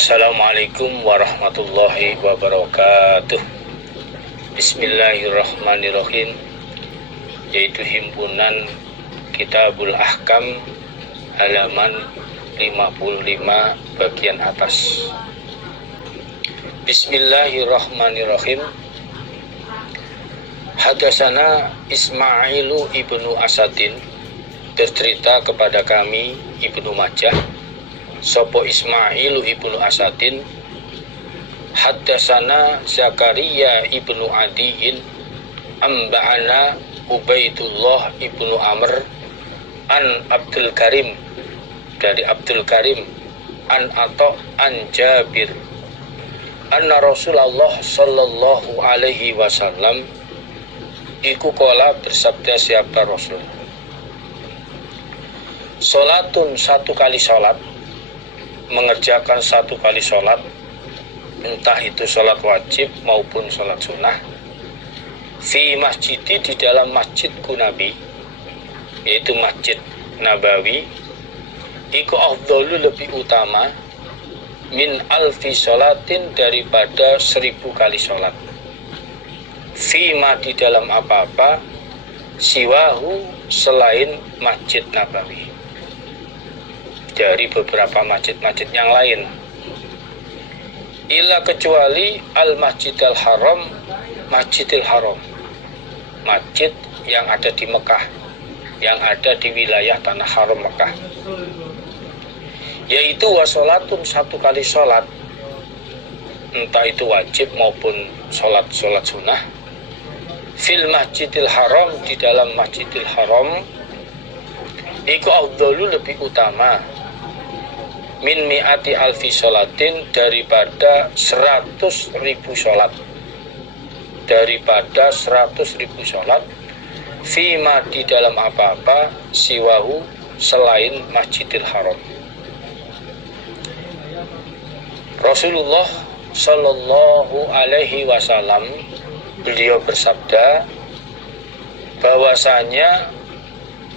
Assalamualaikum warahmatullahi wabarakatuh. Bismillahirrahmanirrahim. Yaitu himpunan Kitabul Ahkam halaman 55 bagian atas. Bismillahirrahmanirrahim. Hadatsana Ismailu ibnu Asadin, bercerita kepada kami Ibnu Majah sopo Ismailu ibnu Asadin. Hadatsana Zakaria ibnu Adiin amba'ana Ubaidullah ibnu Amr an Abdul Karim, dari Abdul Karim, an Atha an Jabir, anna Rasulullah sallallahu alaihi wasallam iku kola, bersabda siapa Rasul, sholatun, satu kali sholat, mengerjakan satu kali sholat, entah itu sholat wajib maupun sholat sunnah, fi masjidi, di dalam masjidku Nabi, yaitu Masjid Nabawi, iku afdhalu, lebih utama, min alfi sholatin, daripada 1000 kali sholat, fima, di dalam apa-apa, siwahu, selain Masjid Nabawi, dari beberapa masjid-masjid yang lain, illa, kecuali al-masjidil haram, Masjidil Haram, masjid yang ada di Mekah, yang ada di wilayah tanah haram Mekah, yaitu wasolatun, satu kali sholat, entah itu wajib maupun sholat sunnah, fil Masjidil Haram, di dalam Masjidil Haram, iku afdhalu, lebih utama, min mi'ati alfi sholatin, daripada 100.000 sholat, daripada 100.000 sholat, fima, di dalam apa-apa, siwahu, selain Masjidil Haram. Rasulullah sallallahu alaihi wasallam, beliau bersabda bahwasanya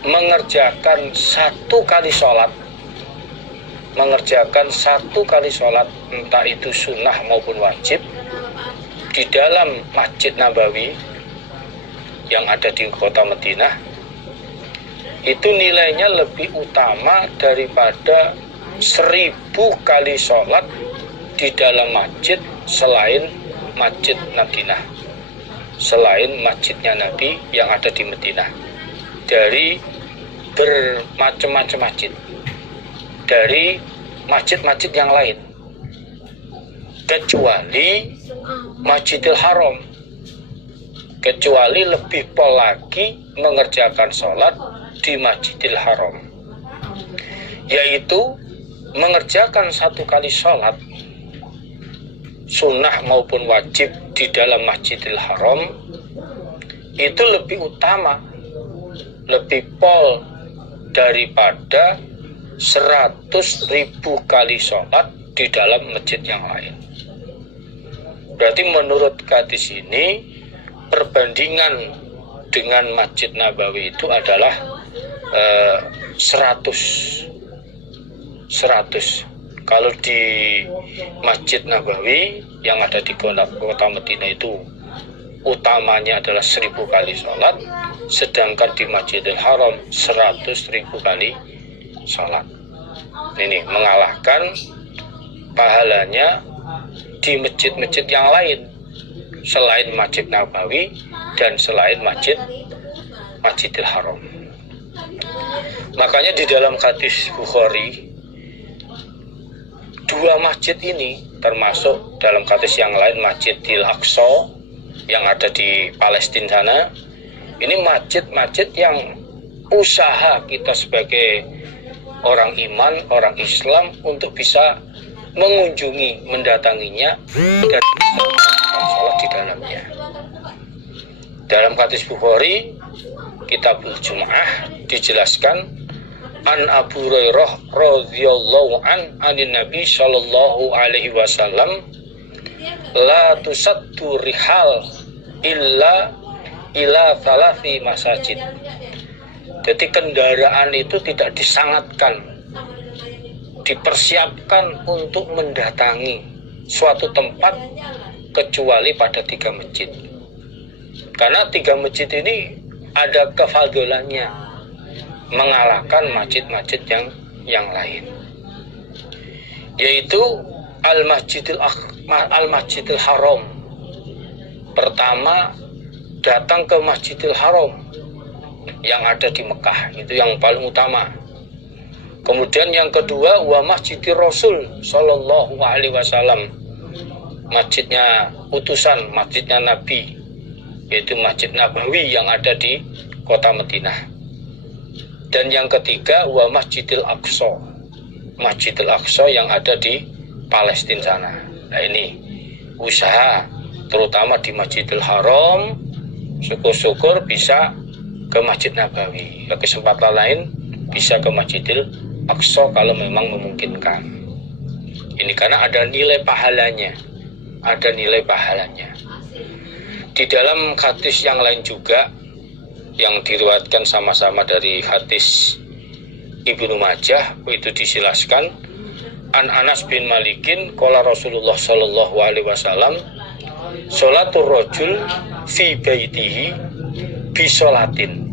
mengerjakan satu kali sholat, entah itu sunnah maupun wajib, di dalam Masjid Nabawi yang ada di kota Madinah, itu nilainya lebih utama daripada 1000 kali sholat di dalam masjid selain Masjid Madinah, selain masjidnya Nabi yang ada di Madinah, dari bermacam-macam masjid, dari masjid-masjid yang lain, kecuali Masjidil Haram, kecuali lebih pol lagi mengerjakan sholat di Masjidil Haram, yaitu mengerjakan satu kali sholat sunnah maupun wajib di dalam Masjidil Haram, itu lebih utama, lebih pol daripada 100.000 kali sholat di dalam masjid yang lain. Berarti menurut hadis ini, perbandingan dengan Masjid Nabawi itu adalah 100. Kalau di Masjid Nabawi yang ada di kota Madinah itu utamanya adalah 1000 kali sholat, sedangkan di Masjidil Haram 100.000 kali sholat. Ini mengalahkan pahalanya di masjid-masjid yang lain selain Masjid Nabawi dan selain Masjidil Haram. Makanya di dalam hadis Bukhari, dua masjid ini, termasuk dalam hadis yang lain Masjidil Aqsa yang ada di Palestina sana, ini masjid-masjid yang usaha kita sebagai orang iman, orang Islam untuk bisa mengunjungi, mendatanginya dan sholat di dalamnya. Dalam hadis Bukhari Kitabul Jum'ah dijelaskan, an Abu Hurairah radhiyallahu anin Nabi sallallahu alaihi wasallam, la tusaddu rihal illa ila thalathi masajid. Jadi kendaraan itu tidak disangatkan dipersiapkan untuk mendatangi suatu tempat kecuali pada 3 masjid. Karena 3 masjid ini ada kefadolannya mengalahkan masjid-masjid yang lain, yaitu Al-Masjidil Haram. Pertama, datang ke Masjidil Haram yang ada di Mekah, itu yang paling utama. Kemudian yang kedua, wa Masjidir Rasul Sallallahu Alaihi Wasallam, masjidnya utusan, masjidnya Nabi, yaitu Masjid Nabawi yang ada di kota Madinah. Dan yang ketiga, wa Masjidil Aqsa, Masjidil Aqsa yang ada di Palestina sana. Nah ini usaha terutama di Masjidil Haram, syukur-syukur bisa ke Masjid Nabawi. Kesempatan lain bisa ke Masjidil Aqsa kalau memang memungkinkan. Ini karena ada nilai pahalanya. Ada nilai pahalanya. Di dalam hadis yang lain juga yang diriwayatkan sama-sama dari hadis Ibnu Majah, itu dijelaskan An Anas bin Malikin qala Rasulullah sallallahu alaihi wasallam sholatur rajul fi baitihi bi sholatin.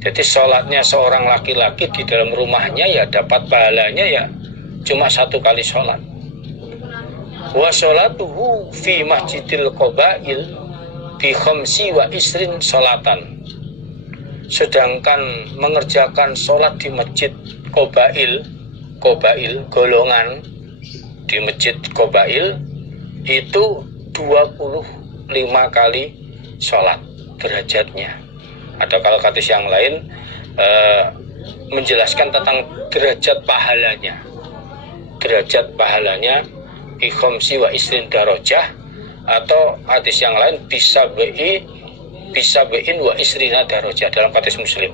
Jadi sholatnya seorang laki-laki di dalam rumahnya ya dapat pahalanya ya cuma 1 kali sholat. Wa sholatuhu fi masjidil qabail bi khamsi wa isrin sholatan. Sedangkan mengerjakan sholat di masjid qabail golongan di masjid qabail itu 25 kali sholat derajatnya. Ada kalau hadis yang lain menjelaskan tentang derajat pahalanya. Derajat pahalanya bi khamsi wa isrin darajah, atau hadis yang lain bisa bein wa isrina darajah dalam hadis Muslim.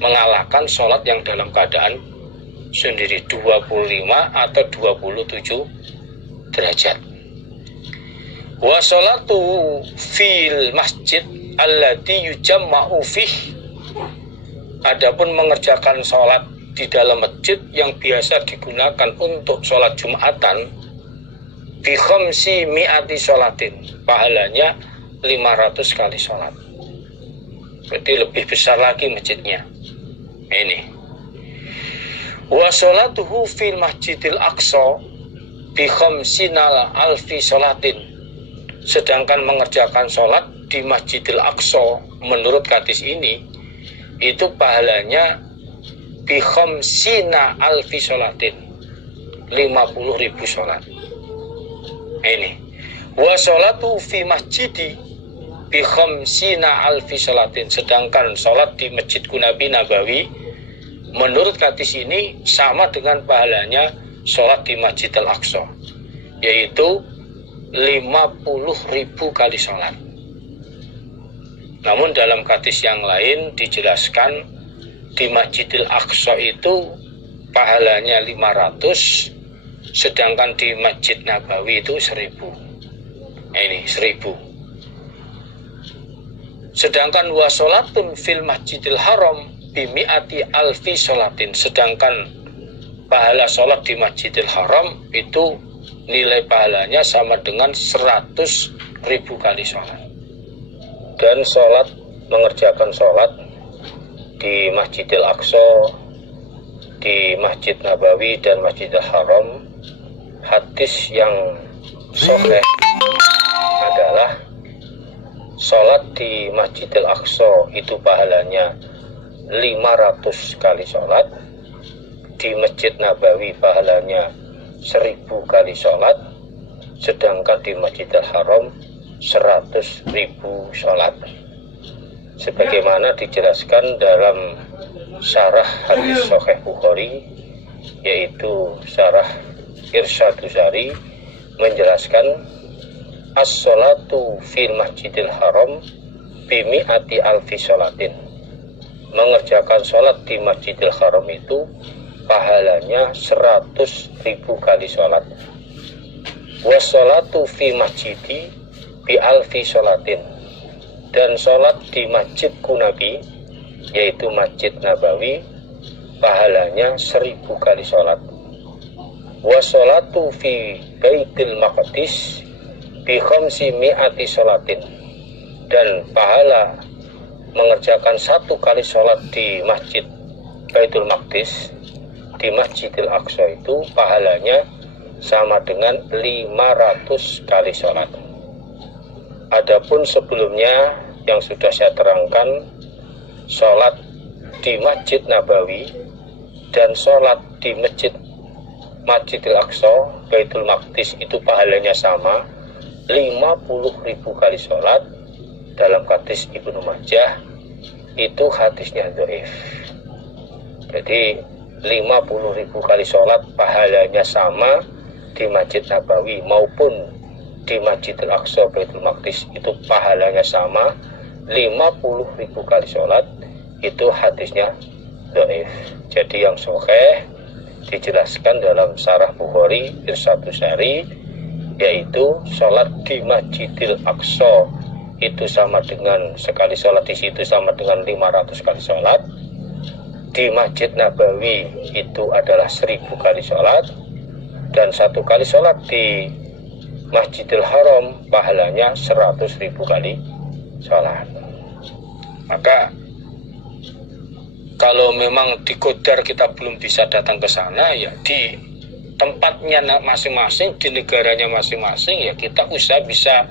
Mengalahkan sholat yang dalam keadaan sendiri 25 atau 27 derajat. Wa sholatu fil masjid alladhi yujamma'u fih. Adapun mengerjakan sholat di dalam masjid yang biasa digunakan untuk sholat Jumatan bi khamsi mi'ati sholatin, pahalanya 500 kali sholat. Berarti lebih besar lagi masjidnya. Ini wa sholatuhu fil masjidil aqsa bi khamsina alfi sholatin. Sedangkan mengerjakan sholat di Masjidil Aqsa menurut hadis ini itu pahalanya bi khamsina alfi sholatin, 50.000 sholat. Ini wa sholatu fi masjidi bi khamsina alfi sholatin. Sedangkan sholat di Masjidku Nabi Nabawi menurut hadis ini sama dengan pahalanya sholat di Masjidil Aqsa, yaitu 50.000 kali sholat. Namun dalam hadis yang lain dijelaskan di Masjidil Aqsa itu pahalanya 500, sedangkan di Masjid Nabawi itu 1000. Ini 1000. Sedangkan wa sholatun fil Masjidil Haram bimi'ati alfi sholatin. Sedangkan pahala sholat di Masjidil Haram itu nilai pahalanya sama dengan 100.000 kali sholat. Dan sholat, mengerjakan sholat di Masjidil Aqsa, di Masjid Nabawi dan Masjidil Haram, hadis yang sahih adalah sholat di Masjidil Aqsa itu pahalanya 500 kali sholat, di Masjid Nabawi pahalanya 1000 kali sholat, sedangkan di Masjidil Haram 100.000 sholat. Sebagaimana dijelaskan dalam syarah hadis Sahih Bukhari, yaitu syarah Irsyadus Sari, menjelaskan as-sholatu fil Masjidil Haram bimi'ati alfi sholatin. Mengerjakan sholat di Masjidil Haram itu pahalanya 100.000 kali sholat. Wassolatu fi masjidi bi alfi sholatin. Dan sholat di Masjidku Nabi, yaitu Masjid Nabawi, pahalanya 1000 kali sholat. wa sholatu fi baitil maqdis bi khamsi mi'ati sholatin, dan pahala mengerjakan 1 kali sholat di masjid Baitul Maqdis, di Masjidil Aqsa itu pahalanya sama dengan 500 kali sholat. Adapun sebelumnya yang sudah saya terangkan, sholat di Masjid Nabawi dan sholat di Masjidil Aqsa Baitul Maqdis itu pahalanya sama, 50.000 kali sholat. Dalam hadis Ibnu Majah itu hadisnya dhaif. Jadi 50.000 kali sholat pahalanya sama di Masjid Nabawi maupun di Masjidil Aqsa Baitul Maqdis itu pahalanya sama, 50.000 kali sholat itu hadisnya dhaif. Jadi yang sahih dijelaskan dalam Syarah Bukhari Irsyadus Sari, yaitu sholat di Masjidil Aqsa itu sama dengan sekali sholat di situ sama dengan 500 kali sholat. Di Masjid Nabawi itu adalah 1000 kali sholat, dan 1 kali sholat di Masjidil Haram pahalanya 100.000 kali sholat. Maka kalau memang di Qadar kita belum bisa datang ke sana, ya di tempatnya masing-masing, di negaranya masing-masing, ya kita bisa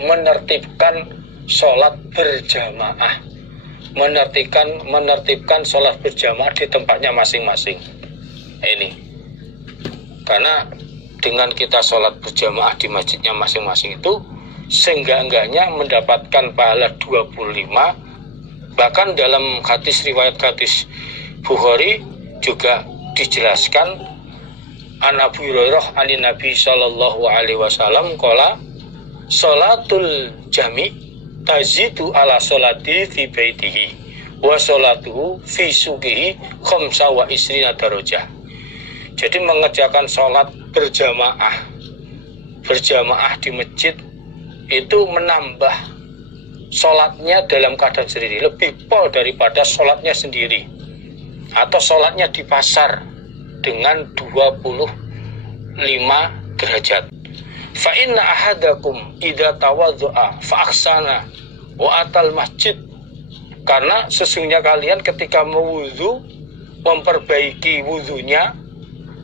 menertibkan sholat berjamaah, menertibkan sholat berjamaah di tempatnya masing-masing. Ini karena dengan kita sholat berjamaah di masjidnya masing-masing itu seenggak-enggaknya mendapatkan pahala 25. Bahkan dalam riwayat hadis Bukhari juga dijelaskan, an Abu Hurairah anin Nabi sallallahu alaihi wasallam qala sholatul jami' tazidu ala sholati fi baitihi wa sholatuhu fi suqihi khamsa wa isrina darajah. Jadi mengerjakan sholat berjamaah di masjid itu menambah sholatnya dalam keadaan sendiri lebih pol daripada sholatnya sendiri atau sholatnya di pasar dengan 25 derajat. Fa inna ahadakum idza tawaddu'a fa ahsana wa atal masjid, karena sesungguhnya kalian ketika mewudu, memperbaiki wudunya,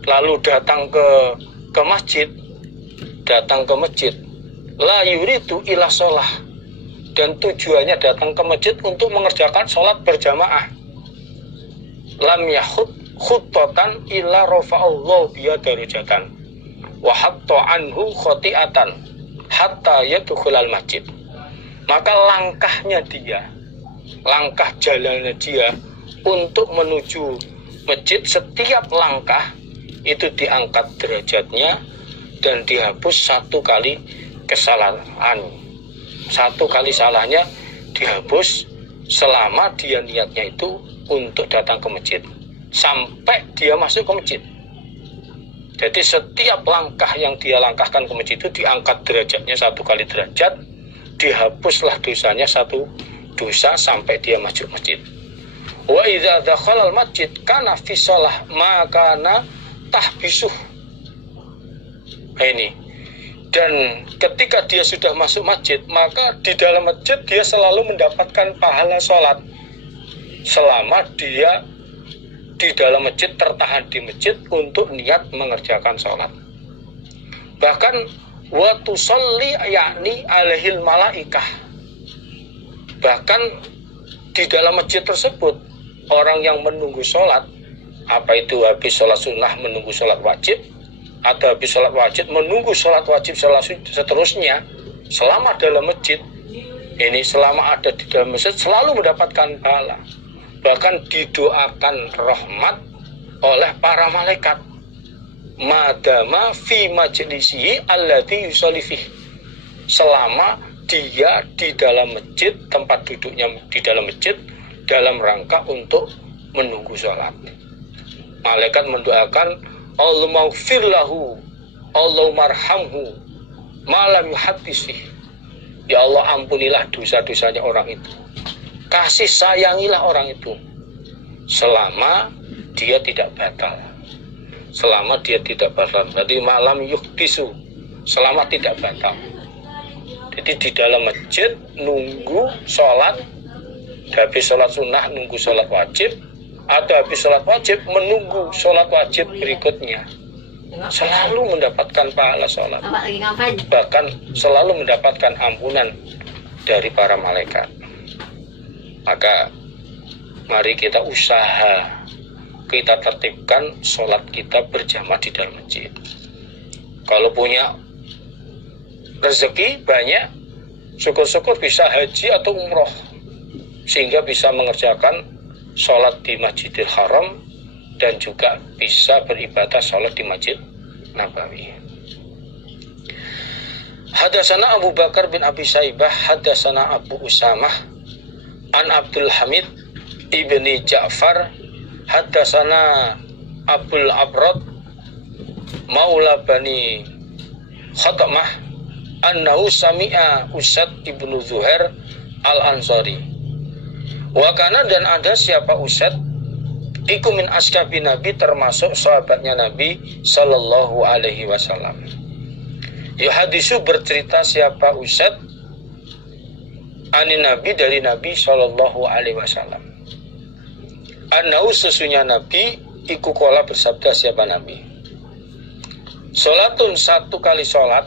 lalu datang ke masjid, la yuridu ila sholah, dan tujuannya datang ke masjid untuk mengerjakan sholat berjamaah, lam yahud khuttatan illa rafa'allahu biya darajatan wa hatta anhu khoti'atan hatta yadkhulal masjid. Maka langkah jalannya dia untuk menuju masjid, setiap langkah itu diangkat derajatnya dan dihapus 1 kali kesalahan. 1 kali salahnya dihapus selama dia niatnya itu untuk datang ke masjid sampai dia masuk ke masjid. Jadi setiap langkah yang dia langkahkan ke masjid itu diangkat derajatnya 1 kali derajat, dihapuslah dosanya 1 dosa sampai dia masuk masjid. Wa idza dakhala al-masjid kana fi shalah ma kana tahbisuh. Ini. Dan ketika dia sudah masuk masjid, maka di dalam masjid dia selalu mendapatkan pahala sholat selama dia di dalam masjid, tertahan di masjid untuk niat mengerjakan sholat. Bahkan wa tusalli yakni alaihil malaikah, bahkan di dalam masjid tersebut orang yang menunggu sholat, apa itu habis sholat sunnah menunggu sholat wajib, atau habis sholat wajib menunggu sholat wajib seterusnya, selama dalam masjid ini, selama ada di dalam masjid selalu mendapatkan pahala. Bahkan didoakan rahmat oleh para malaikat, madama fi majlisihi alladhi yusolli fih, selama dia di dalam masjid, tempat duduknya di dalam masjid, dalam rangka untuk menunggu sholat. Malaikat mendoakan, Allahumma ghfir lahu, Allahumma arhamhu, malam yuhaddisih. Ya Allah, ampunilah dosa-dosanya orang itu, kasih sayangilah orang itu selama dia tidak batal, selama dia tidak batal. Berarti malam yuhdisu, selama tidak batal. Jadi di dalam masjid nunggu sholat, habis sholat sunnah nunggu sholat wajib, atau habis sholat wajib menunggu sholat wajib berikutnya, selalu mendapatkan pahala sholat, bahkan selalu mendapatkan ampunan dari para malaikat. Maka mari kita usaha, kita tertibkan sholat kita berjamaah di dalam masjid. Kalau punya rezeki banyak, syukur-syukur bisa haji atau umroh, sehingga bisa mengerjakan sholat di Masjidil Haram dan juga bisa beribadah sholat di Masjid Nabawi. Hadasana Abu Bakar bin Abi Saibah, hadasana Abu Usamah an Abdul Hamid ibni Ja'far, hadasana Abul Abrad maula bani Khatamah annahu sami'a Usad ibnu Zuhair al-Ansari. Wakana, dan ada siapa Usad, iku min ashabi Nabi, termasuk sahabatnya Nabi sallallahu alaihi wasallam. Yuhadisu, bercerita siapa Usad, ani Nabi, dari Nabi sallallahu alaihi wasallam. Annahu, sesungguhnya Nabi, iku kola, bersabda siapa Nabi, sholatun, satu kali sholat,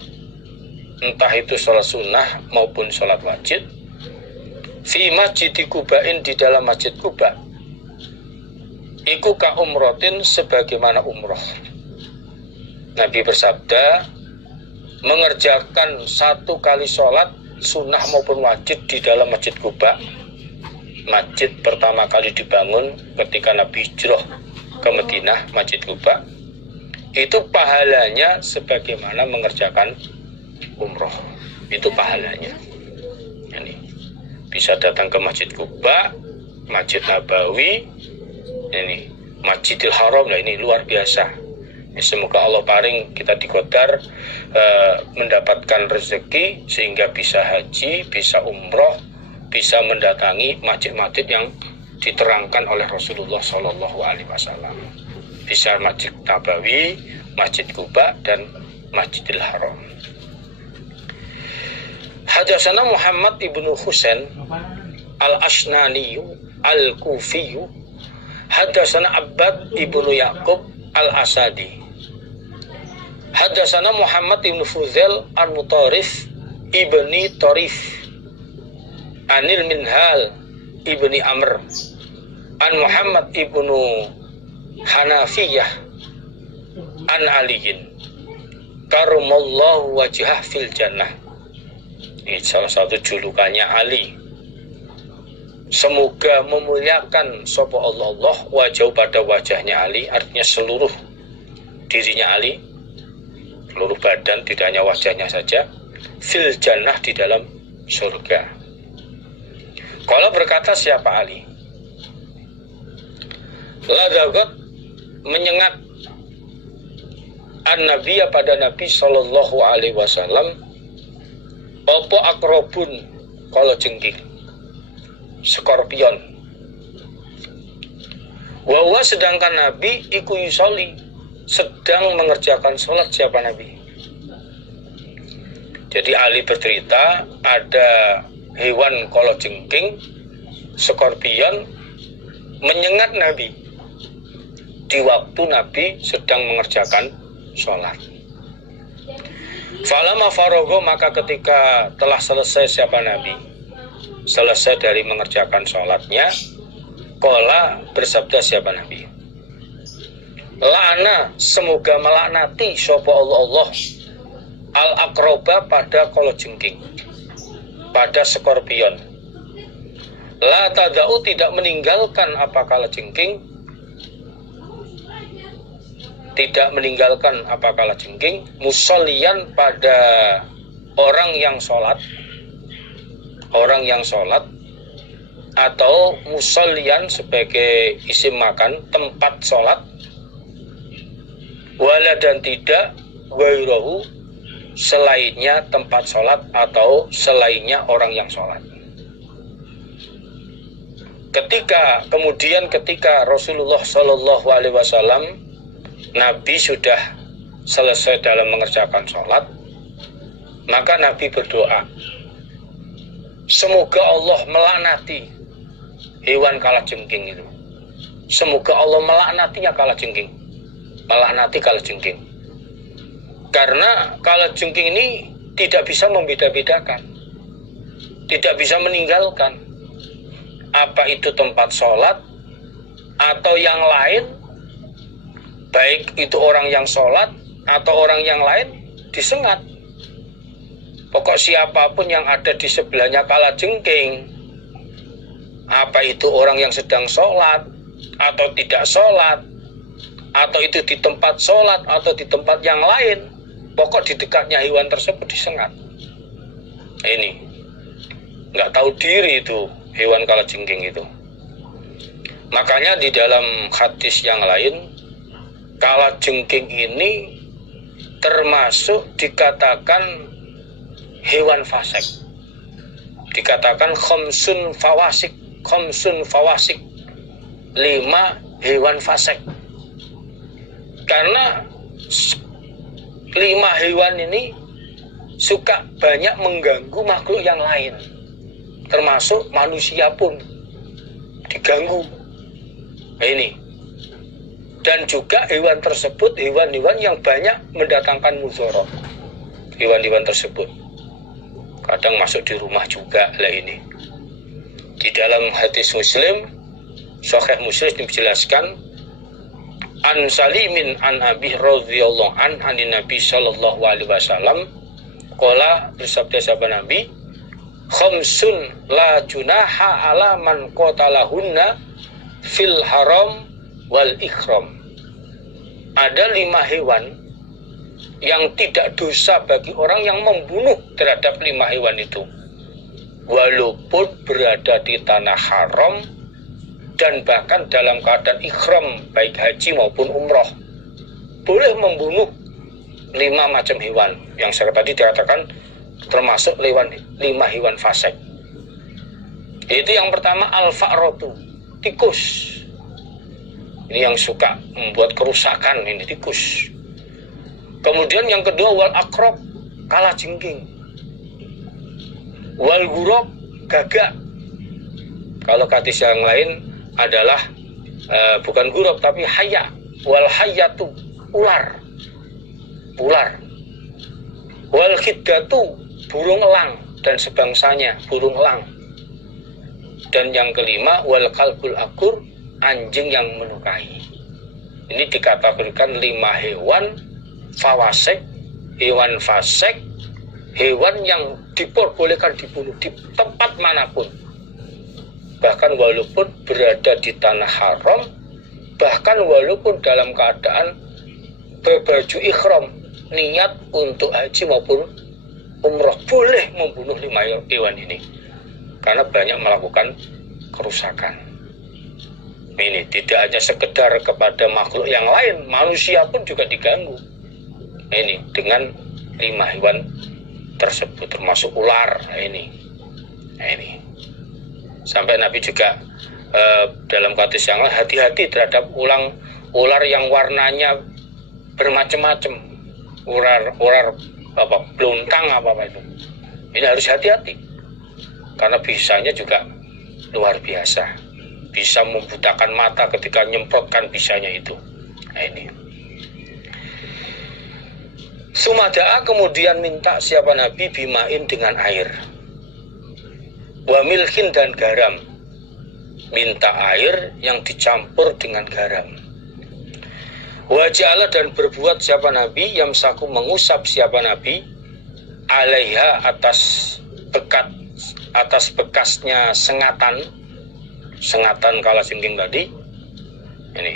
entah itu sholat sunnah maupun sholat wajib, fi masjid Kubain, di dalam masjid Kuba, iku ka umrotin, sebagaimana umroh. Nabi bersabda, mengerjakan satu kali sholat sunnah maupun wajib di dalam masjid Kuba, masjid pertama kali dibangun ketika Nabi hijrah ke Madinah, masjid Kuba, itu pahalanya sebagaimana mengerjakan umroh. Itu pahalanya. Ini bisa datang ke Masjid Kuba, Masjid Nabawi, ini Masjidil Haram. Nah, ini luar biasa. Semoga Allah paring kita dikodar mendapatkan rezeki sehingga bisa haji, bisa umroh, bisa mendatangi masjid-masjid yang diterangkan oleh Rasulullah Shallallahu Alaihi Wasallam. Bisa Masjid Nabawi, Masjid Kuba, dan Masjidil Haram. Hadasana Muhammad ibnu Husain al-Asnani al-Kufi, hadasana Abbad ibnu Yaqub al-Asadi, hadasana Muhammad ibnu Fuzail al-Mutarif ibni Tarif, anil Minhal ibni Amr, an Muhammad ibnu Hanafiyah, an Aliyin karamallahu wajhah fil jannah. Ini salah satu julukannya Ali. Semoga memuliakan sapa Allah wajah, pada wajahnya Ali, artinya seluruh dirinya Ali, seluruh badan, tidak hanya wajahnya saja, fil jannah, di dalam surga. Kalau berkata siapa Ali, ladagot, menyengat, an-nabiya, pada Nabi sallallahu alaihi wasallam, opo akrobun, kalau jengking, skorpion. Wawa, sedangkan Nabi iku yusoli, sedang mengerjakan sholat siapa Nabi. Jadi Ali bercerita ada hewan kalau jengking, skorpion, menyengat Nabi di waktu Nabi sedang mengerjakan sholat. Falama farogo, maka ketika telah selesai siapa Nabi, selesai dari mengerjakan sholatnya, kola, bersabda siapa Nabi, la'ana, semoga melaknati sapa Allah al-akroba, pada kalajengking, pada skorpion. La tada'u, tidak meninggalkan apa kalajengking, tidak meninggalkan apa kalajengking, musollian, pada orang yang sholat, atau musollian sebagai isim makan, tempat sholat, wala, dan tidak wairahu, selainnya tempat sholat atau selainnya orang yang sholat. Ketika Rasulullah Shallallahu Alaihi Wasallam Nabi sudah selesai dalam mengerjakan sholat, maka Nabi berdoa, semoga Allah melaknati hewan kalajengking itu. Semoga Allah melaknatinya kalajengking. Melaknati kalajengking. Karena kalajengking ini tidak bisa membeda-bedakan, tidak bisa meninggalkan apa itu tempat sholat atau yang lain, baik itu orang yang sholat atau orang yang lain disengat. Pokok siapapun yang ada di sebelahnya kalajengking, apa itu orang yang sedang sholat atau tidak sholat, atau itu di tempat sholat atau di tempat yang lain, pokok di dekatnya hewan tersebut disengat. Ini nggak tahu diri itu hewan kalajengking itu. Makanya di dalam hadis yang lain, kalajengking ini termasuk dikatakan hewan fasik, dikatakan khamsun fawasik, 5 hewan fasik. Karena 5 hewan ini suka banyak mengganggu makhluk yang lain, termasuk manusia pun diganggu. Ini. Dan juga hewan tersebut hewan-hewan yang banyak mendatangkan mudarat. Hewan-hewan tersebut kadang masuk di rumah juga lah ini. Di dalam hadis Muslim, Sahih Muslim dijelaskan, an Salimin an Abi radhiyallahu an anin Nabi sallallahu alaihi wasallam qala, bersabda sahabat Nabi, khamsun la junaha ala man qatalahunna fil haram wal ikhram. Ada 5 hewan yang tidak dosa bagi orang yang membunuh terhadap 5 hewan itu, walaupun berada di tanah haram dan bahkan dalam keadaan ikhram, baik haji maupun umroh. Boleh membunuh 5 macam hewan yang saya tadi dikatakan termasuk 5 hewan fasik. Itu yang pertama al-fa'ratu, tikus. Ini yang suka membuat kerusakan, ini tikus. Kemudian yang kedua wal akrab, kalajengking. Wal gurab, gagak. Kalau hadis yang lain adalah bukan gurab tapi hayya. Wal hayyatu, ular. Wal khiddatu, burung elang dan sebangsanya, burung elang. Dan yang kelima wal kalbul akur, anjing yang melukai. Ini dikategorikan 5 hewan fawasik, hewan fasik, hewan yang diperbolehkan dibunuh di tempat manapun, bahkan walaupun berada di tanah haram, bahkan walaupun dalam keadaan berbaju ikhram, niat untuk haji maupun umroh, boleh membunuh 5 hewan ini karena banyak melakukan kerusakan. Ini tidak hanya sekedar kepada makhluk yang lain, manusia pun juga diganggu. Ini dengan 5 hewan tersebut, termasuk ular. Ini sampai Nabi juga dalam hadis yang lain, hati-hati terhadap ular yang warnanya bermacam-macam, ular beluntang apa itu. Ini harus hati-hati karena bisanya juga luar biasa, bisa membutakan mata ketika nyemprotkan bisanya itu. Ini Sumada'a, kemudian minta siapa Nabi bimain dengan air, wa milhin dan garam, minta air yang dicampur dengan garam. Wa ja'ala, dan berbuat siapa Nabi yamsaku, mengusap siapa Nabi alaiha, atas bekasnya sengatan kalajengking tadi. Ini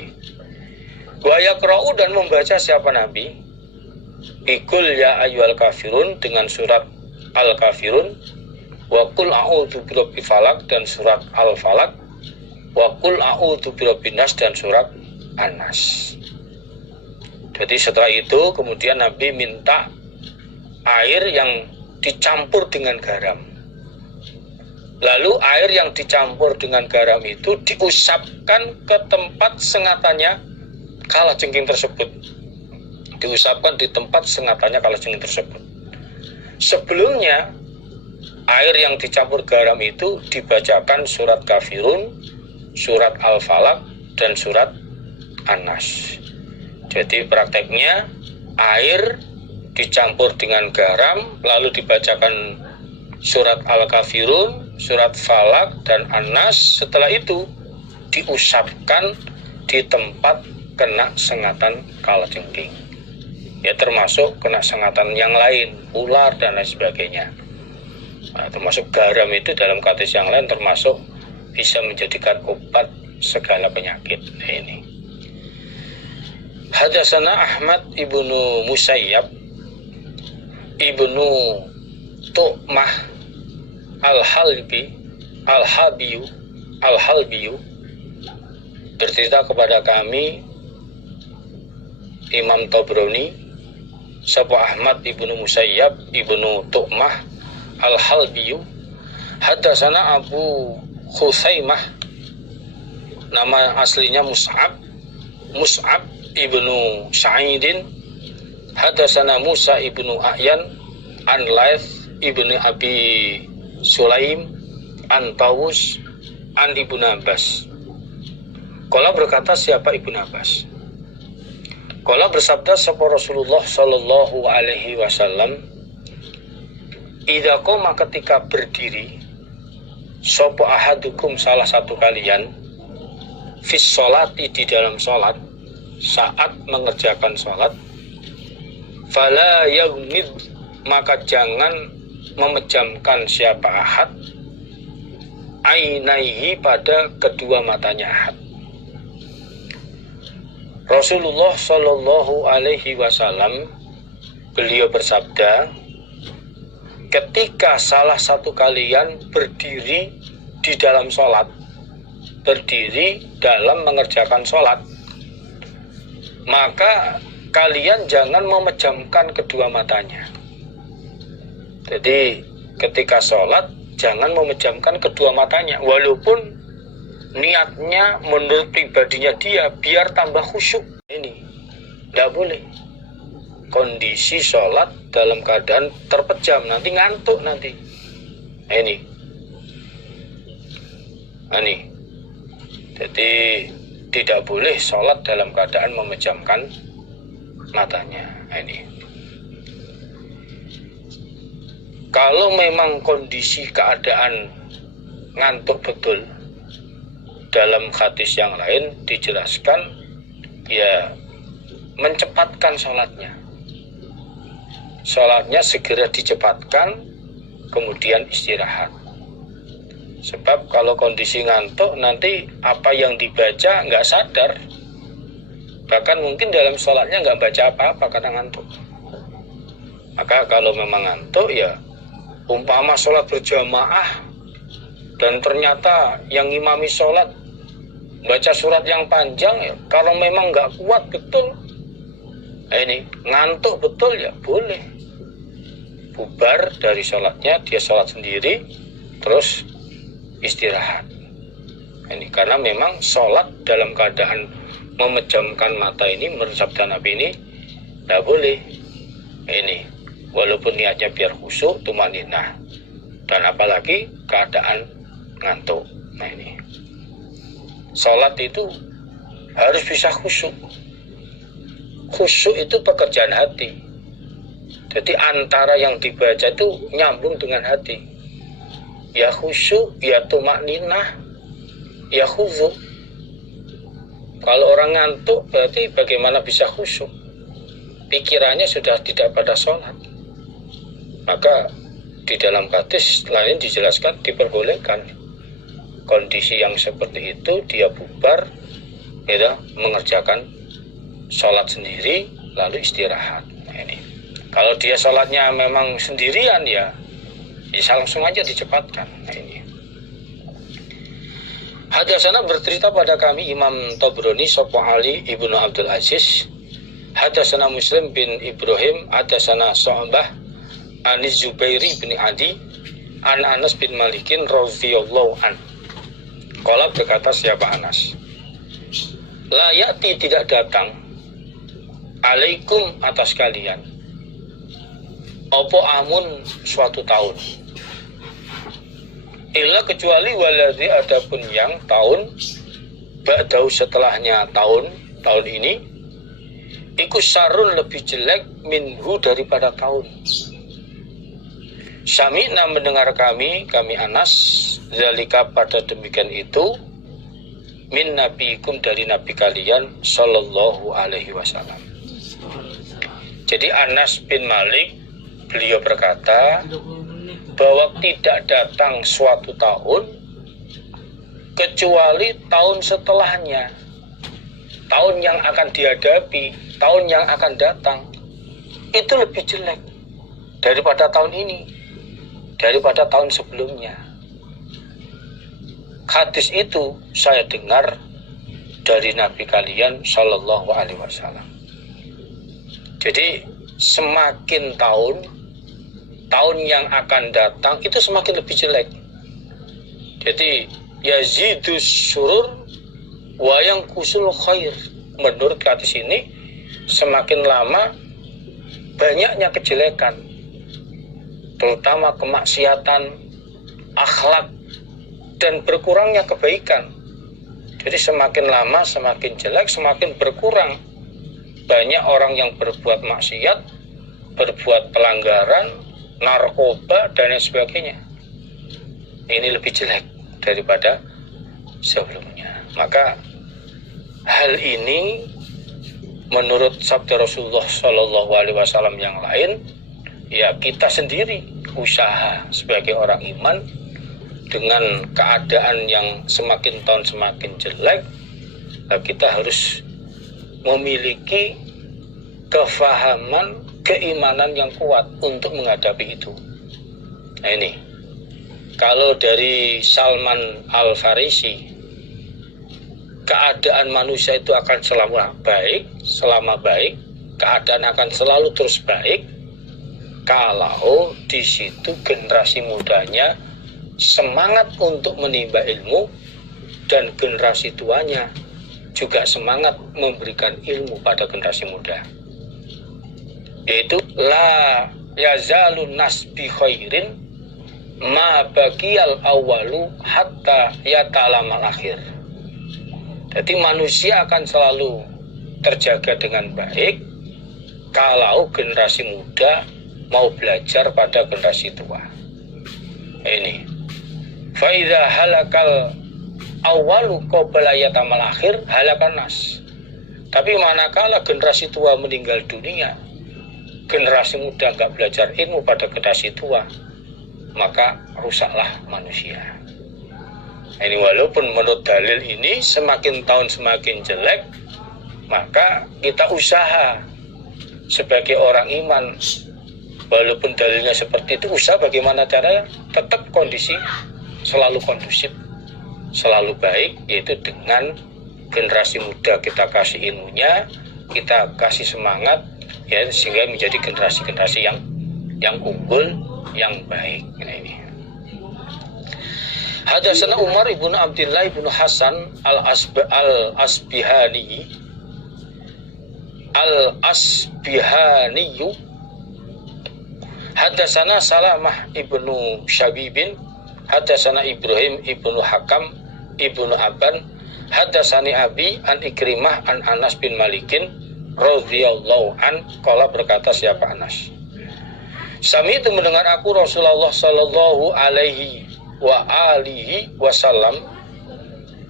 wa yaqra'u, dan membaca siapa Nabi Ikul ya ayyuhal kafirun, dengan surat Al-Kafirun, wa qul a'udzu birabbil falaq, dan surat Al-Falaq, wa qul a'udzu birabbin nas, dan surat An-Nas. Jadi setelah itu kemudian Nabi minta air yang dicampur dengan garam. Lalu air yang dicampur dengan garam itu diusapkan ke tempat sengatannya kalajengking tersebut, diusapkan di tempat sengatannya kalajengking tersebut. Sebelumnya air yang dicampur garam itu dibacakan surat Kafirun, surat Al-Falaq, dan surat An-Nas. Jadi prakteknya air dicampur dengan garam, lalu dibacakan surat Al-Kafirun, surat Falaq, dan An-Nas. Setelah itu diusapkan di tempat kena sengatan kalajengking. Ya termasuk kena sengatan yang lain, ular dan lain sebagainya. Nah, termasuk garam itu dalam hadis yang lain termasuk bisa menjadikan obat segala penyakit. Nah, ini. Hadatsana Ahmad ibnu Musayyab ibnu Tu'mah Al-Halbiyu bercerita kepada kami Imam Tabrani sapa Ahmad ibnu Musayyab ibnu Tu'mah Al-Halbiyu. Hadatsana Abu Khusaimah, nama aslinya Mus'ab ibnu Sa'idin. Hadatsana Musa ibnu A'yan an Laith ibnu Abi Sulaim an Tawus an Ibnu Abbas. Qala berkata siapa Ibnu Abbas? Qala bersabda sapa Rasulullah sallallahu alaihi wasallam, idza qoma ketika berdiri sapa ahadukum salah satu kalian fis sholati di dalam sholat, saat mengerjakan sholat, fala yaghmid maka jangan memejamkan siapa ahad ainaihi pada kedua matanya ahad. Rasulullah Shallallahu Alaihi Wasallam beliau bersabda, ketika salah satu kalian berdiri di dalam sholat, berdiri dalam mengerjakan sholat, maka kalian jangan memejamkan kedua matanya. Jadi ketika sholat jangan memejamkan kedua matanya, walaupun niatnya menurut pribadinya dia biar tambah khusyuk. Ini tidak boleh. Kondisi sholat dalam keadaan terpejam, nanti ngantuk nanti. Ini. Jadi tidak boleh sholat dalam keadaan memejamkan matanya. Ini. Kalau memang kondisi keadaan ngantuk betul, dalam hadis yang lain dijelaskan ya mencepatkan sholatnya. Sholatnya segera dicepatkan, kemudian istirahat. Sebab kalau kondisi ngantuk nanti apa yang dibaca nggak sadar, bahkan mungkin dalam sholatnya nggak baca apa-apa karena ngantuk. Maka kalau memang ngantuk ya umpama sholat berjamaah dan ternyata yang imami sholat baca surat yang panjang, ya kalau memang nggak kuat betul, ini ngantuk betul, ya boleh bubar dari sholatnya, dia sholat sendiri terus istirahat. Ini karena memang sholat dalam keadaan memejamkan mata ini menurut sabda Nabi ini tidak boleh. Ini walaupun niatnya biar khusyuk, tumaninah, dan apalagi keadaan ngantuk. Nah ini sholat itu harus bisa khusyuk. Khusyuk itu pekerjaan hati. Jadi antara yang dibaca itu nyambung dengan hati. Ya khusyuk, ya tumakninah, ya khusyuk. Kalau orang ngantuk berarti bagaimana bisa khusyuk? Pikirannya sudah tidak pada sholat. Maka di dalam hadis lain dijelaskan diperbolehkan kondisi yang seperti itu dia bubar, ya, mengerjakan sholat sendiri lalu istirahat. Nah, ini kalau dia sholatnya memang sendirian ya bisa langsung aja dicepatkan. Nah, ini Hadatsana bercerita pada kami Imam Tabrani sapa Ali ibnu Abdul Aziz. Hadatsana Muslim bin Ibrahim, hadatsana Syu'bah an Zubairi bin Adi an Anas bin Malikin radhiyallahu an. Qala berkata siapa Anas, la ya'ti tidak datang alaikum atas kalian opo amun suatu tahun illa kecuali waladhi adapun yang tahun ba'dahu setelahnya tahun ini iku sarun lebih jelek minhu daripada tahun. Sami'na mendengar kami Anas zalika pada demikian itu min nabiikum dari nabi kalian sallallahu alaihi wasallam. Jadi Anas bin Malik beliau berkata bahwa tidak datang suatu tahun kecuali tahun setelahnya, tahun yang akan dihadapi, tahun yang akan datang itu lebih jelek daripada tahun ini, daripada tahun sebelumnya. Hadis itu saya dengar dari Nabi kalian Sallallahu Alaihi Wasallam. Jadi semakin tahun yang akan datang itu semakin lebih jelek. Jadi yazidus surur wa yanqusul khair. Menurut hadis ini semakin lama banyaknya kejelekan, terutama kemaksiatan, akhlak, dan berkurangnya kebaikan. Jadi semakin lama semakin jelek, semakin berkurang banyak orang yang berbuat maksiat, berbuat pelanggaran, narkoba, dan lain sebagainya. Ini lebih jelek daripada sebelumnya. Maka hal ini menurut sabda Rasulullah Shallallahu Alaihi Wasallam yang lain, ya kita sendiri usaha sebagai orang iman dengan keadaan yang semakin tahun semakin jelek, kita harus memiliki kefahaman, keimanan yang kuat untuk menghadapi itu. Nah ini, kalau dari Salman Al-Farisi, keadaan manusia itu akan selama baik, keadaan akan selalu terus baik kalau di situ generasi mudanya semangat untuk menimba ilmu dan generasi tuanya juga semangat memberikan ilmu pada generasi muda. Yaitu la yazalun nas bi khairin ma baqiyal awalu hatta yatalamal akhir. Jadi manusia akan selalu terjaga dengan baik kalau generasi muda mau belajar pada generasi tua. Ini fa idza halakal awalu qabla yatamal akhir halakan nas. Tapi manakala generasi tua meninggal dunia, generasi muda enggak belajar ilmu pada generasi tua, maka rusaklah manusia. Ini walaupun menurut dalil ini semakin tahun semakin jelek, maka kita usaha sebagai orang iman, walaupun dalilnya seperti itu, usaha bagaimana caranya tetap kondisi selalu kondusif, selalu baik, yaitu dengan generasi muda kita kasih ilmunya, kita kasih semangat, ya, sehingga menjadi generasi-generasi yang unggul, yang baik. Nah, ini. Hadatsana Umar ibnu Abdullah ibnu Hasan al-Asbihani Hadatsana Salamah ibnu Syabibin Hadatsana Ibrahim ibnu Hakam ibnu Aban Hadatsani Abi an Ikrimah an Anas bin Malikin radhiyallahu an qala berkata siapa Anas, Sami itu mendengar aku Rasulullah sallallahu alaihi wa alihi wasallam,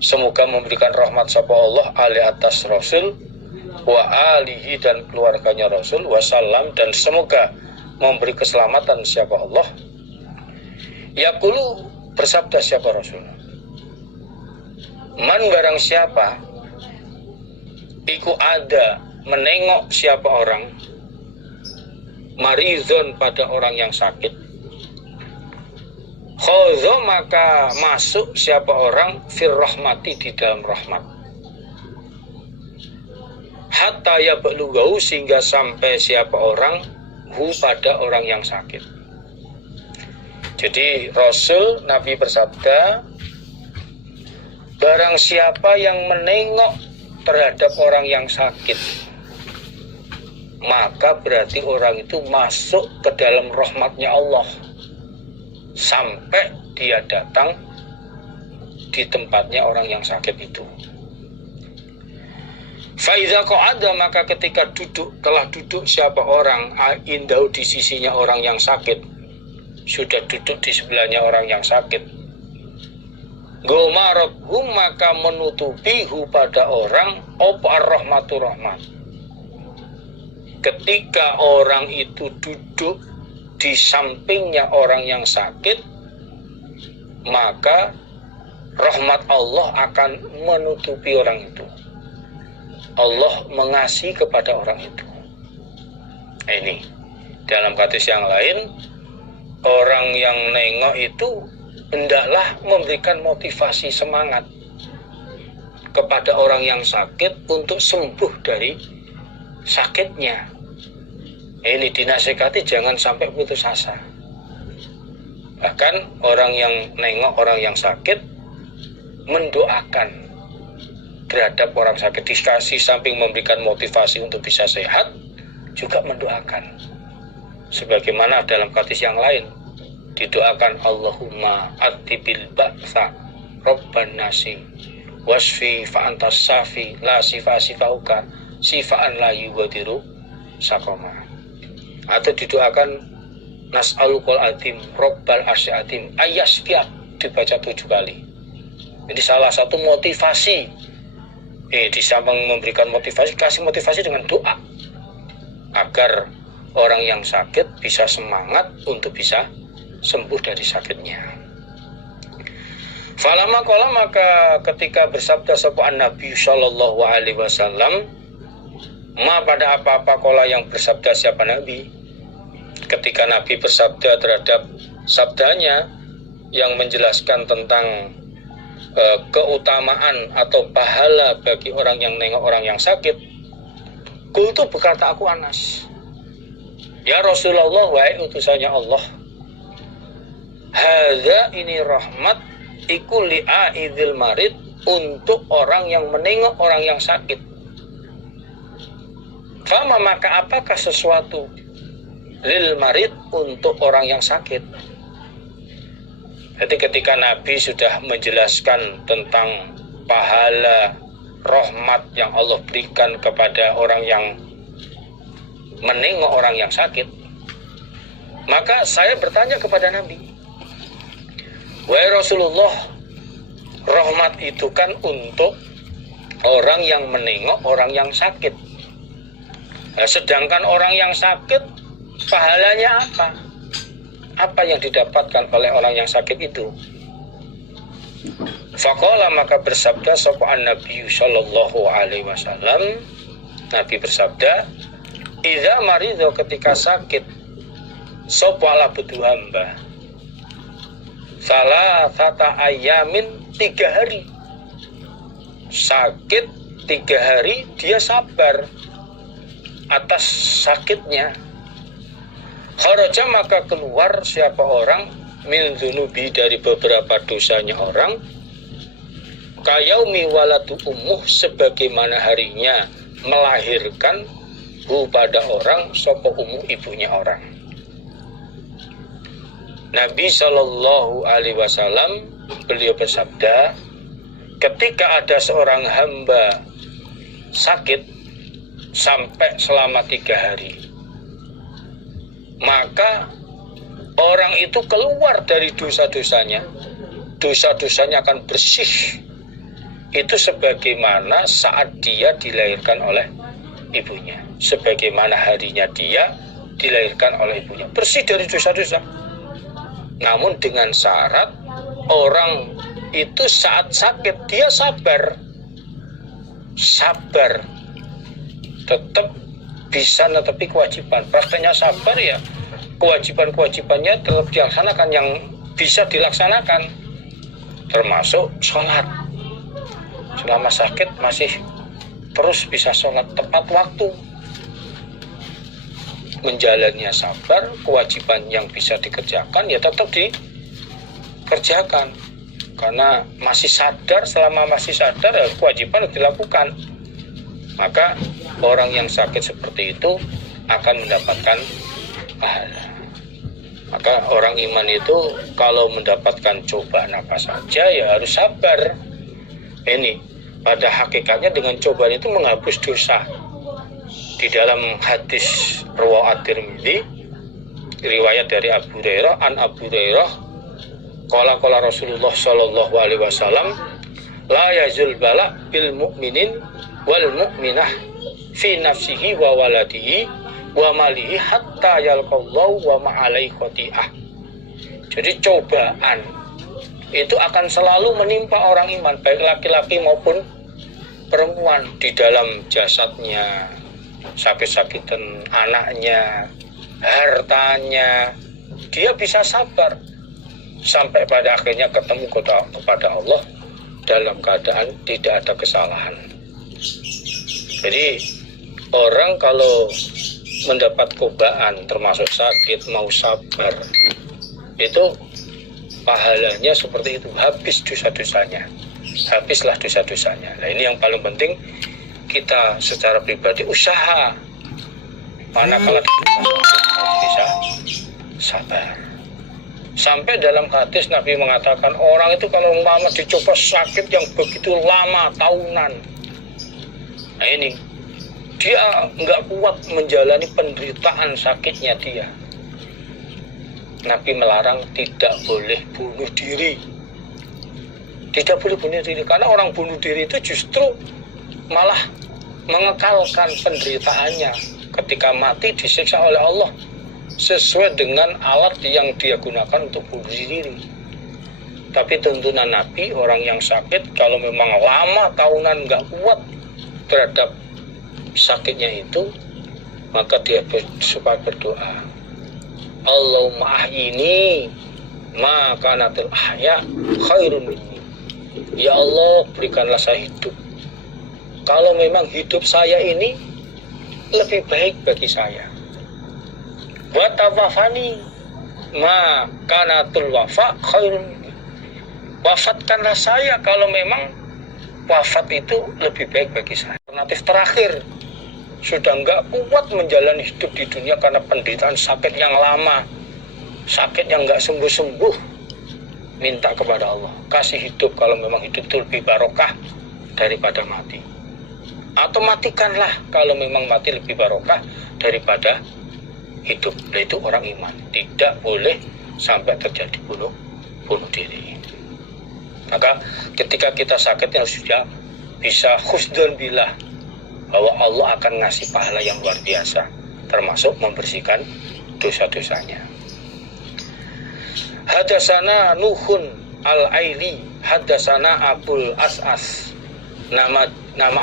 semoga memberikan rahmat sapa Allah alaihi atas Rasul, wa alihi dan keluarganya Rasul, wasallam dan semoga memberi keselamatan siapa Allah. Yaqulu bersabda siapa Rasul, man barang siapa iku ada menengok siapa orang marizon pada orang yang sakit, khodho maka masuk siapa orang fir rahmati di dalam rahmat, hatta ya belugau sehingga sampai siapa orang hu pada orang yang sakit. Jadi Rasul Nabi bersabda, barang siapa yang menengok terhadap orang yang sakit, maka berarti orang itu masuk ke dalam rahmatnya Allah sampai dia datang di tempatnya orang yang sakit itu. Faiza qa'ada, maka ketika telah duduk siapa orang indahu, di sisinya orang yang sakit, sudah duduk di sebelahnya orang yang sakit, gomarabhum, maka menutupi hu pada orang apa ar-rahmatu, rahmat. Ketika orang itu duduk di sampingnya orang yang sakit, maka rahmat Allah akan menutupi orang itu. Allah mengasihi kepada orang itu. Ini dalam hadis yang lain, orang yang nengok itu hendaklah memberikan motivasi semangat kepada orang yang sakit untuk sembuh dari sakitnya. Ini dinasihati jangan sampai putus asa. Bahkan orang yang nengok orang yang sakit mendoakan terhadap orang sakit, dikasih samping memberikan motivasi untuk bisa sehat, juga mendoakan. Sebagaimana dalam hadis yang lain didoakan, Allahumma atibil ba'sa robban nasi wasfi fa'antas safi la sifa sifauka sifaan la yuwadiru sakoma. Atau didoakan nas'alukul adim robbal arsyadim ayasfiak, dibaca 7 kali. Ini salah satu motivasi. Di samping memberikan motivasi, kasih motivasi dengan doa agar orang yang sakit bisa semangat untuk bisa sembuh dari sakitnya. Falama qala, maka ketika bersabda sapaan Nabi sallallahu alaihi wasallam, ma pada apa-apa qala yang bersabda siapa Nabi, ketika Nabi bersabda terhadap sabdanya yang menjelaskan tentang keutamaan atau pahala bagi orang yang nengok orang yang sakit, qultu, berkata aku Anas, ya Rasulullah, wahai utusannya Allah, hadza, ini rahmat, iku li'aidil marid, untuk orang yang menengok orang yang sakit. Fama, maka apakah sesuatu lil marid, untuk orang yang sakit. Jadi ketika Nabi sudah menjelaskan tentang pahala rahmat yang Allah berikan kepada orang yang menengok orang yang sakit, maka saya bertanya kepada Nabi, wahai Rasulullah, rahmat itu kan untuk orang yang menengok orang yang sakit. Nah, sedangkan orang yang sakit pahalanya apa? Apa yang didapatkan oleh orang yang sakit itu? Faqala, maka bersabda sapaan Nabi sallallahu alaihi wasallam, Nabi bersabda, idza maridho, ketika sakit sapa abdu hamba, salasata ayamin, 3 hari sakit, 3 hari dia sabar atas sakitnya. Kharaja, maka keluar siapa orang min dzunubi, dari beberapa dosanya orang, kayaumi waladu ummuh, sebagaimana harinya melahirkan hu pada orang sapa ummu, ibunya orang. Nabi sallallahu alaihi wasallam beliau bersabda, ketika ada seorang hamba sakit sampai selama 3 hari, maka orang itu keluar dari dosa-dosanya. Dosa-dosanya akan bersih. Itu sebagaimana saat dia dilahirkan oleh ibunya. Sebagaimana harinya dia dilahirkan oleh ibunya. Bersih dari dosa-dosa. Namun dengan syarat orang itu saat sakit dia sabar. Sabar. Tetap bisa netepi kewajiban. Prakteknya sabar ya, kewajiban-kewajibannya tetap dilaksanakan yang bisa dilaksanakan, termasuk sholat. Selama sakit masih terus bisa sholat tepat waktu. Menjalannya sabar, kewajiban yang bisa dikerjakan ya tetap dikerjakan. Karena masih sadar, selama masih sadar ya kewajiban harus dilakukan. maka orang yang sakit seperti itu akan mendapatkan pahala. Maka orang iman itu kalau mendapatkan cobaan apa saja ya harus sabar. Ini pada hakikatnya dengan cobaan itu menghapus dosa. Di dalam hadis riwayat Tirmidzi, riwayat dari Abu Hurairah, an Abu Hurairah, qala Rasulullah sallallahu alaihi wasallam, la yazul bala bil mu'minin wal mu'minah fi nafsihi wa waladihi wa malihi hatta yalqallahu wa ma'alaihi khoti'ah. Jadi cobaan itu akan selalu menimpa orang iman, baik laki-laki maupun perempuan, di dalam jasadnya, sakit-sakitan anaknya, hartanya. Dia bisa sabar sampai pada akhirnya ketemu kepada Allah dalam keadaan tidak ada kesalahan. Jadi orang kalau mendapat cobaan termasuk sakit mau sabar, itu pahalanya seperti itu, habis dosa-dosanya, habislah dosa-dosanya. Nah ini yang paling penting, kita secara pribadi usaha manakala harus bisa sabar. Sampai dalam hadis Nabi mengatakan orang itu kalau umpama dicoba sakit yang begitu lama, tahunan, nah ini dia nggak kuat menjalani penderitaan sakitnya dia. Nabi melarang tidak boleh bunuh diri. Tidak boleh bunuh diri, karena orang bunuh diri itu justru malah mengekalkan penderitaannya. Ketika mati disiksa oleh Allah sesuai dengan alat yang dia gunakan untuk bunuh diri. Tapi tuntunan Nabi, orang yang sakit kalau memang lama tahunan nggak kuat terhadap sakitnya itu, maka dia supaya berdoa, Allahumma ahyini ma kanatil ahya khairun minni. Ya Allah, berikanlah saya hidup kalau memang hidup saya ini lebih baik bagi saya. Wa tawafani ma kanatul wafa khairun minni. Wafatkanlah saya kalau memang wafat itu lebih baik bagi saya. Alternatif terakhir, sudah nggak kuat menjalani hidup di dunia karena penderitaan sakit yang lama, sakit yang nggak sembuh-sembuh, minta kepada Allah, kasih hidup kalau memang hidup itu lebih barokah daripada mati. Atau matikanlah kalau memang mati lebih barokah daripada hidup. Nah, itu orang iman, tidak boleh sampai terjadi bunuh diri. Maka ketika kita sakitnya sudah bisa husnul billah bahwa Allah akan ngasih pahala yang luar biasa, termasuk membersihkan dosa-dosanya. Hadasana Nuhun al-Aili, hadasana Abul As'as. Nama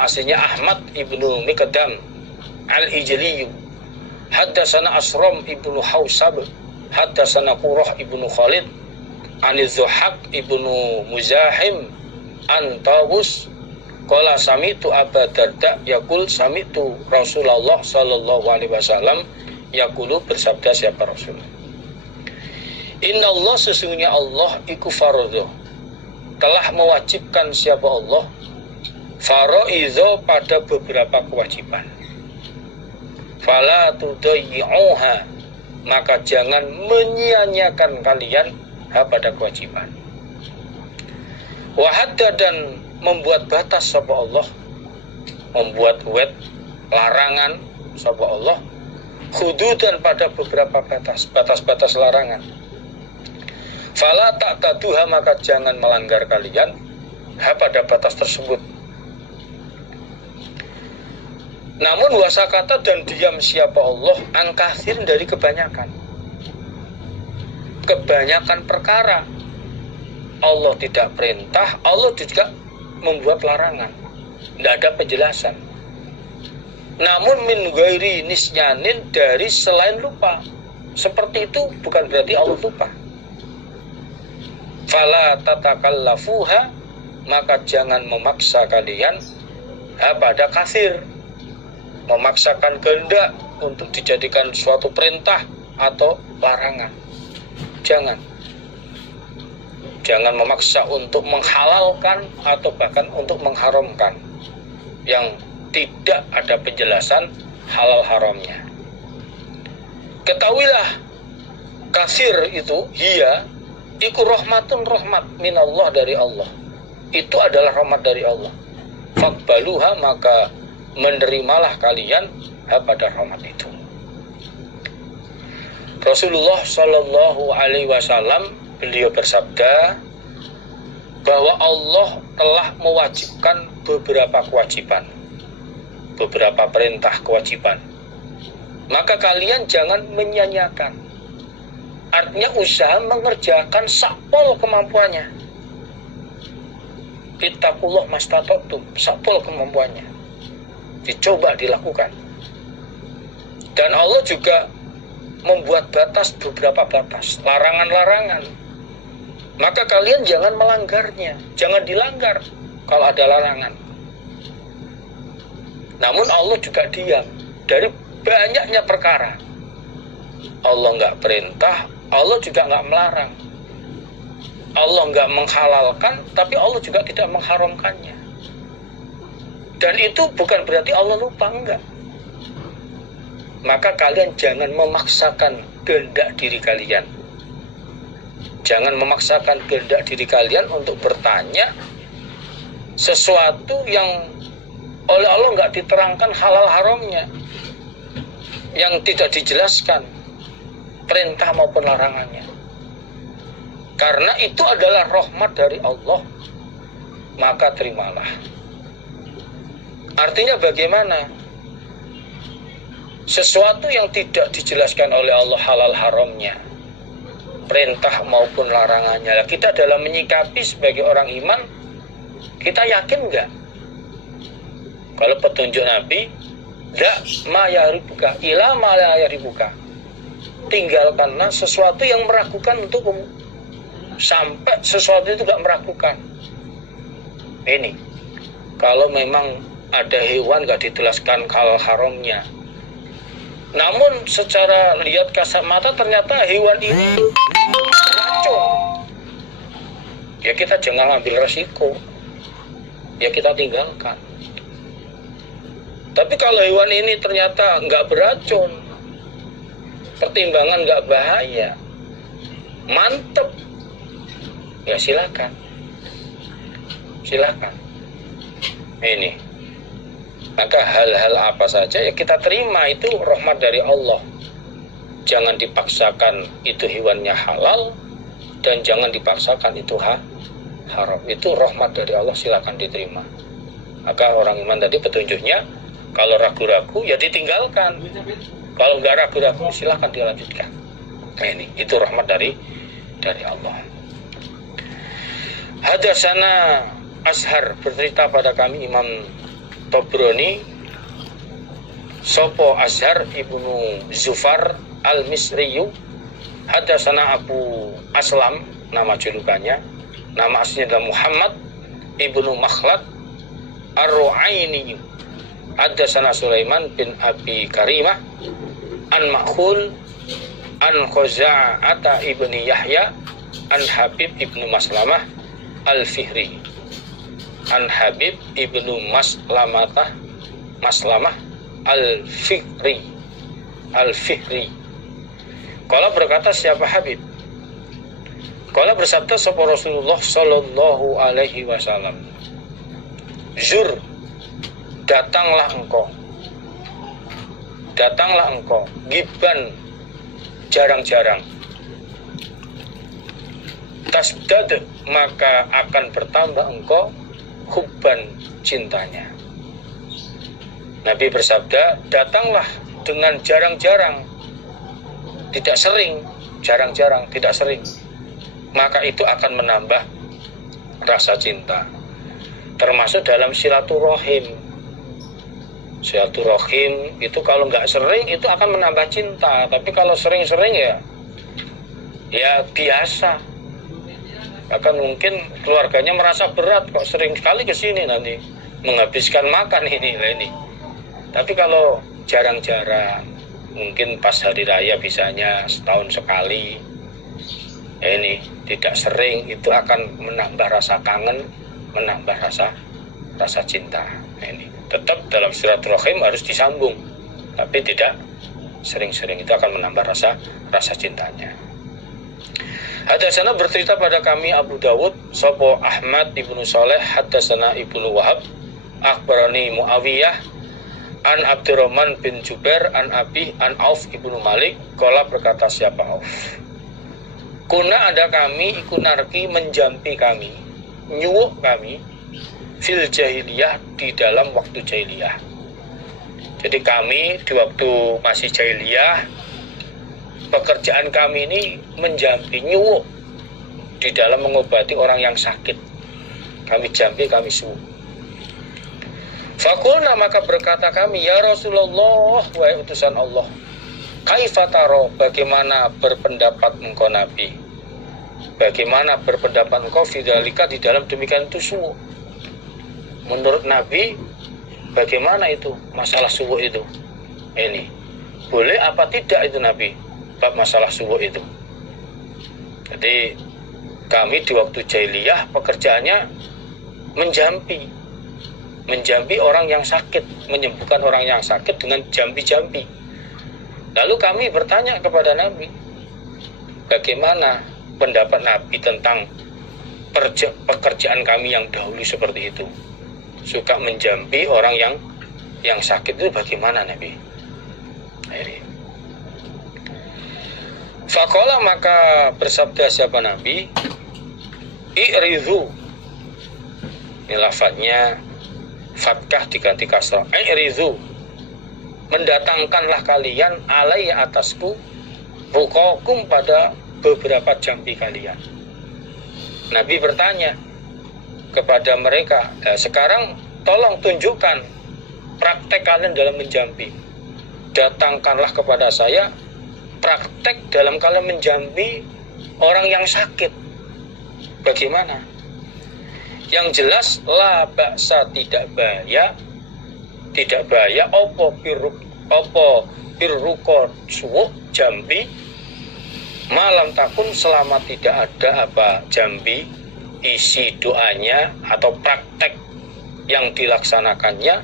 aslinya Ahmad ibnu Miqdam al-Ijli. Hadasana Asram ibnu Hausab, hadasana Qurrah ibnu Khalid, Anizuhaq ibnu Muzahim, Antawus. Qala sami'tu Abu Darda yaqul sami'tu Rasulullah sallallahu alaihi wasallam yaqulu, bersabda siapa Rasul, Inna Allah, sesungguhnya Allah iku faradha, telah mewajibkan siapa Allah faraidha, pada beberapa kewajiban. Fala tudayyi'uha, maka jangan menyia-nyiakan kalian pada kewajiban. Wa hadda, dan membuat batas sapa Allah, membuat larangan sapa Allah, hududan, pada beberapa batas larangan. Fala ta'taduha, maka jangan melanggar kalian pada batas tersebut. Namun wasakata, dan diam siapa Allah angkasir, dari kebanyakan perkara. Allah tidak perintah, Allah juga membuat larangan, tidak ada penjelasan. Namun min ghairi nisyanin, dari selain lupa. Seperti itu bukan berarti Allah lupa. Fala tatakallafuha, maka jangan memaksa kalian pada kasir, memaksakan kehendak untuk dijadikan suatu perintah atau larangan. Jangan memaksa untuk menghalalkan atau bahkan untuk mengharamkan yang tidak ada penjelasan halal haramnya. Ketahuilah kasir itu iku rahmatun, rahmat minallah, dari Allah. Itu adalah rahmat dari Allah. Faqbaluha, maka menerimalah kalian pada rahmat itu. Rasulullah Shallallahu Alaihi Wasallam beliau bersabda bahwa Allah telah mewajibkan beberapa kewajiban, beberapa perintah kewajiban. Maka kalian jangan menyia-nyiakan. Artinya usaha mengerjakan sakpol kemampuannya. Ittaqullah mastata'tum, sakpol kemampuannya. Dicoba dilakukan. Dan Allah juga membuat batas, beberapa batas, larangan-larangan. Maka kalian jangan melanggarnya, jangan dilanggar kalau ada larangan. Namun Allah juga diam dari banyaknya perkara. Allah nggak perintah, Allah juga nggak melarang. Allah nggak menghalalkan, tapi Allah juga tidak mengharamkannya. Dan itu bukan berarti Allah lupa, enggak. Maka kalian jangan memaksakan kehendak diri kalian. Jangan memaksakan kehendak diri kalian untuk bertanya sesuatu yang oleh Allah nggak diterangkan halal haramnya, yang tidak dijelaskan perintah maupun larangannya. Karena itu adalah rahmat dari Allah, maka terimalah. Artinya bagaimana? Sesuatu yang tidak dijelaskan oleh Allah halal haramnya, perintah maupun larangannya, kita dalam menyikapi sebagai orang iman, kita yakin nggak? Kalau petunjuk Nabi, la ma yaribuka ila ma la yaribuka, tinggalkanlah sesuatu yang meragukan untukmu sampai sesuatu itu nggak meragukan. Ini kalau memang ada hewan nggak dijelaskan halal haramnya, namun secara lihat kasat mata ternyata hewan ini beracun, ya kita jangan ambil resiko, ya kita tinggalkan. Tapi kalau hewan ini ternyata nggak beracun, pertimbangan nggak bahaya, mantep, ya silakan. Ini, maka hal-hal apa saja ya kita terima, itu rahmat dari Allah. Jangan dipaksakan itu hewannya halal, dan jangan dipaksakan itu haram. Itu rahmat dari Allah, silakan diterima. Maka orang iman tadi petunjuknya, kalau ragu-ragu ya ditinggalkan. Kalau nggak ragu-ragu silakan dilanjutkan. Nah, ini itu rahmat dari Allah. Hadatsana Azhar, bercerita pada kami Imam Tabrani, sopo Azhar ibnu Zufar al-Misriyu. Hadatsana Abu Aslam, nama julukannya, nama aslinya adalah Muhammad ibnu Makhlad ar-Ru'aini. Hadatsana Sulaiman bin Abi Karimah an Makhul an Khuza'ata ibni Yahya an Habib ibnu Maslamah al-Fihri an Habib ibnu Maslamah al-Fihri. Qala berkata, siapa Habib? Qala bersabda sapa Rasulullah sallallahu alaihi wasallam, zur, datanglah engkau, giban, jarang-jarang, tasdad, maka akan bertambah engkau hubban, cintanya. Nabi bersabda, datanglah dengan jarang-jarang, tidak sering, jarang-jarang, tidak sering, maka itu akan menambah rasa cinta. Termasuk dalam silaturahim. Silaturahim itu kalau nggak sering itu akan menambah cinta, tapi kalau sering-sering ya biasa. Bahkan mungkin keluarganya merasa berat kok sering sekali ke sini, nanti menghabiskan makan ini. Tapi kalau jarang-jarang, mungkin pas hari raya bisanya setahun sekali, ini tidak sering, itu akan menambah rasa kangen, menambah rasa cinta. Ini Tetap dalam silaturahim harus disambung, tapi tidak sering-sering, itu akan menambah rasa cintanya. Hadatsana bercerita pada kami Abu Dawud sapa Ahmad ibnu Saleh hadatsana ibnu Wahab akhbarani Muawiyah an Abdurrahman bin Jubair an Abi an Auf ibnu Malik qala berkata siapa Auf, kuna ada kami iku narki menjampi kami, nyuwuk kami fil jahiliyah di dalam waktu jahiliyah. Jadi kami di waktu masih jahiliyah, pekerjaan kami ini menjampi, nyuwuk di dalam mengobati orang yang sakit. Kami jampi, kami suwuk. Fakulna maka berkata kami, ya Rasulullah, wahai utusan Allah, kaifataro, bagaimana berpendapat engkau Nabi? Bagaimana berpendapat engkau fidzalika di dalam demikian itu suwuk? Menurut Nabi, bagaimana itu masalah suwuk itu? Ini boleh apa tidak itu Nabi? Bab masalah suwuk itu. Jadi kami di waktu jahiliyah pekerjaannya menjampi orang yang sakit, menyembuhkan orang yang sakit dengan jampi-jampi. Lalu kami bertanya kepada Nabi, bagaimana pendapat Nabi tentang pekerjaan kami yang dahulu seperti itu, suka menjampi orang yang sakit, itu bagaimana Nabi? Faqala maka bersabda siapa Nabi, i'ridhu, ini lafadznya fatkah diganti kasrah, i'ridhu, mendatangkanlah kalian alaiya atasku ruqakum pada beberapa jampi kalian. Nabi bertanya kepada mereka, sekarang tolong tunjukkan praktek kalian dalam menjampi. Datangkanlah kepada saya praktek dalam kalian menjampi orang yang sakit. Bagaimana? Yang jelas la ba'sa, tidak bahaya opo birruko suwuk jampi malam takun, selama tidak ada apa jambi isi doanya atau praktek yang dilaksanakannya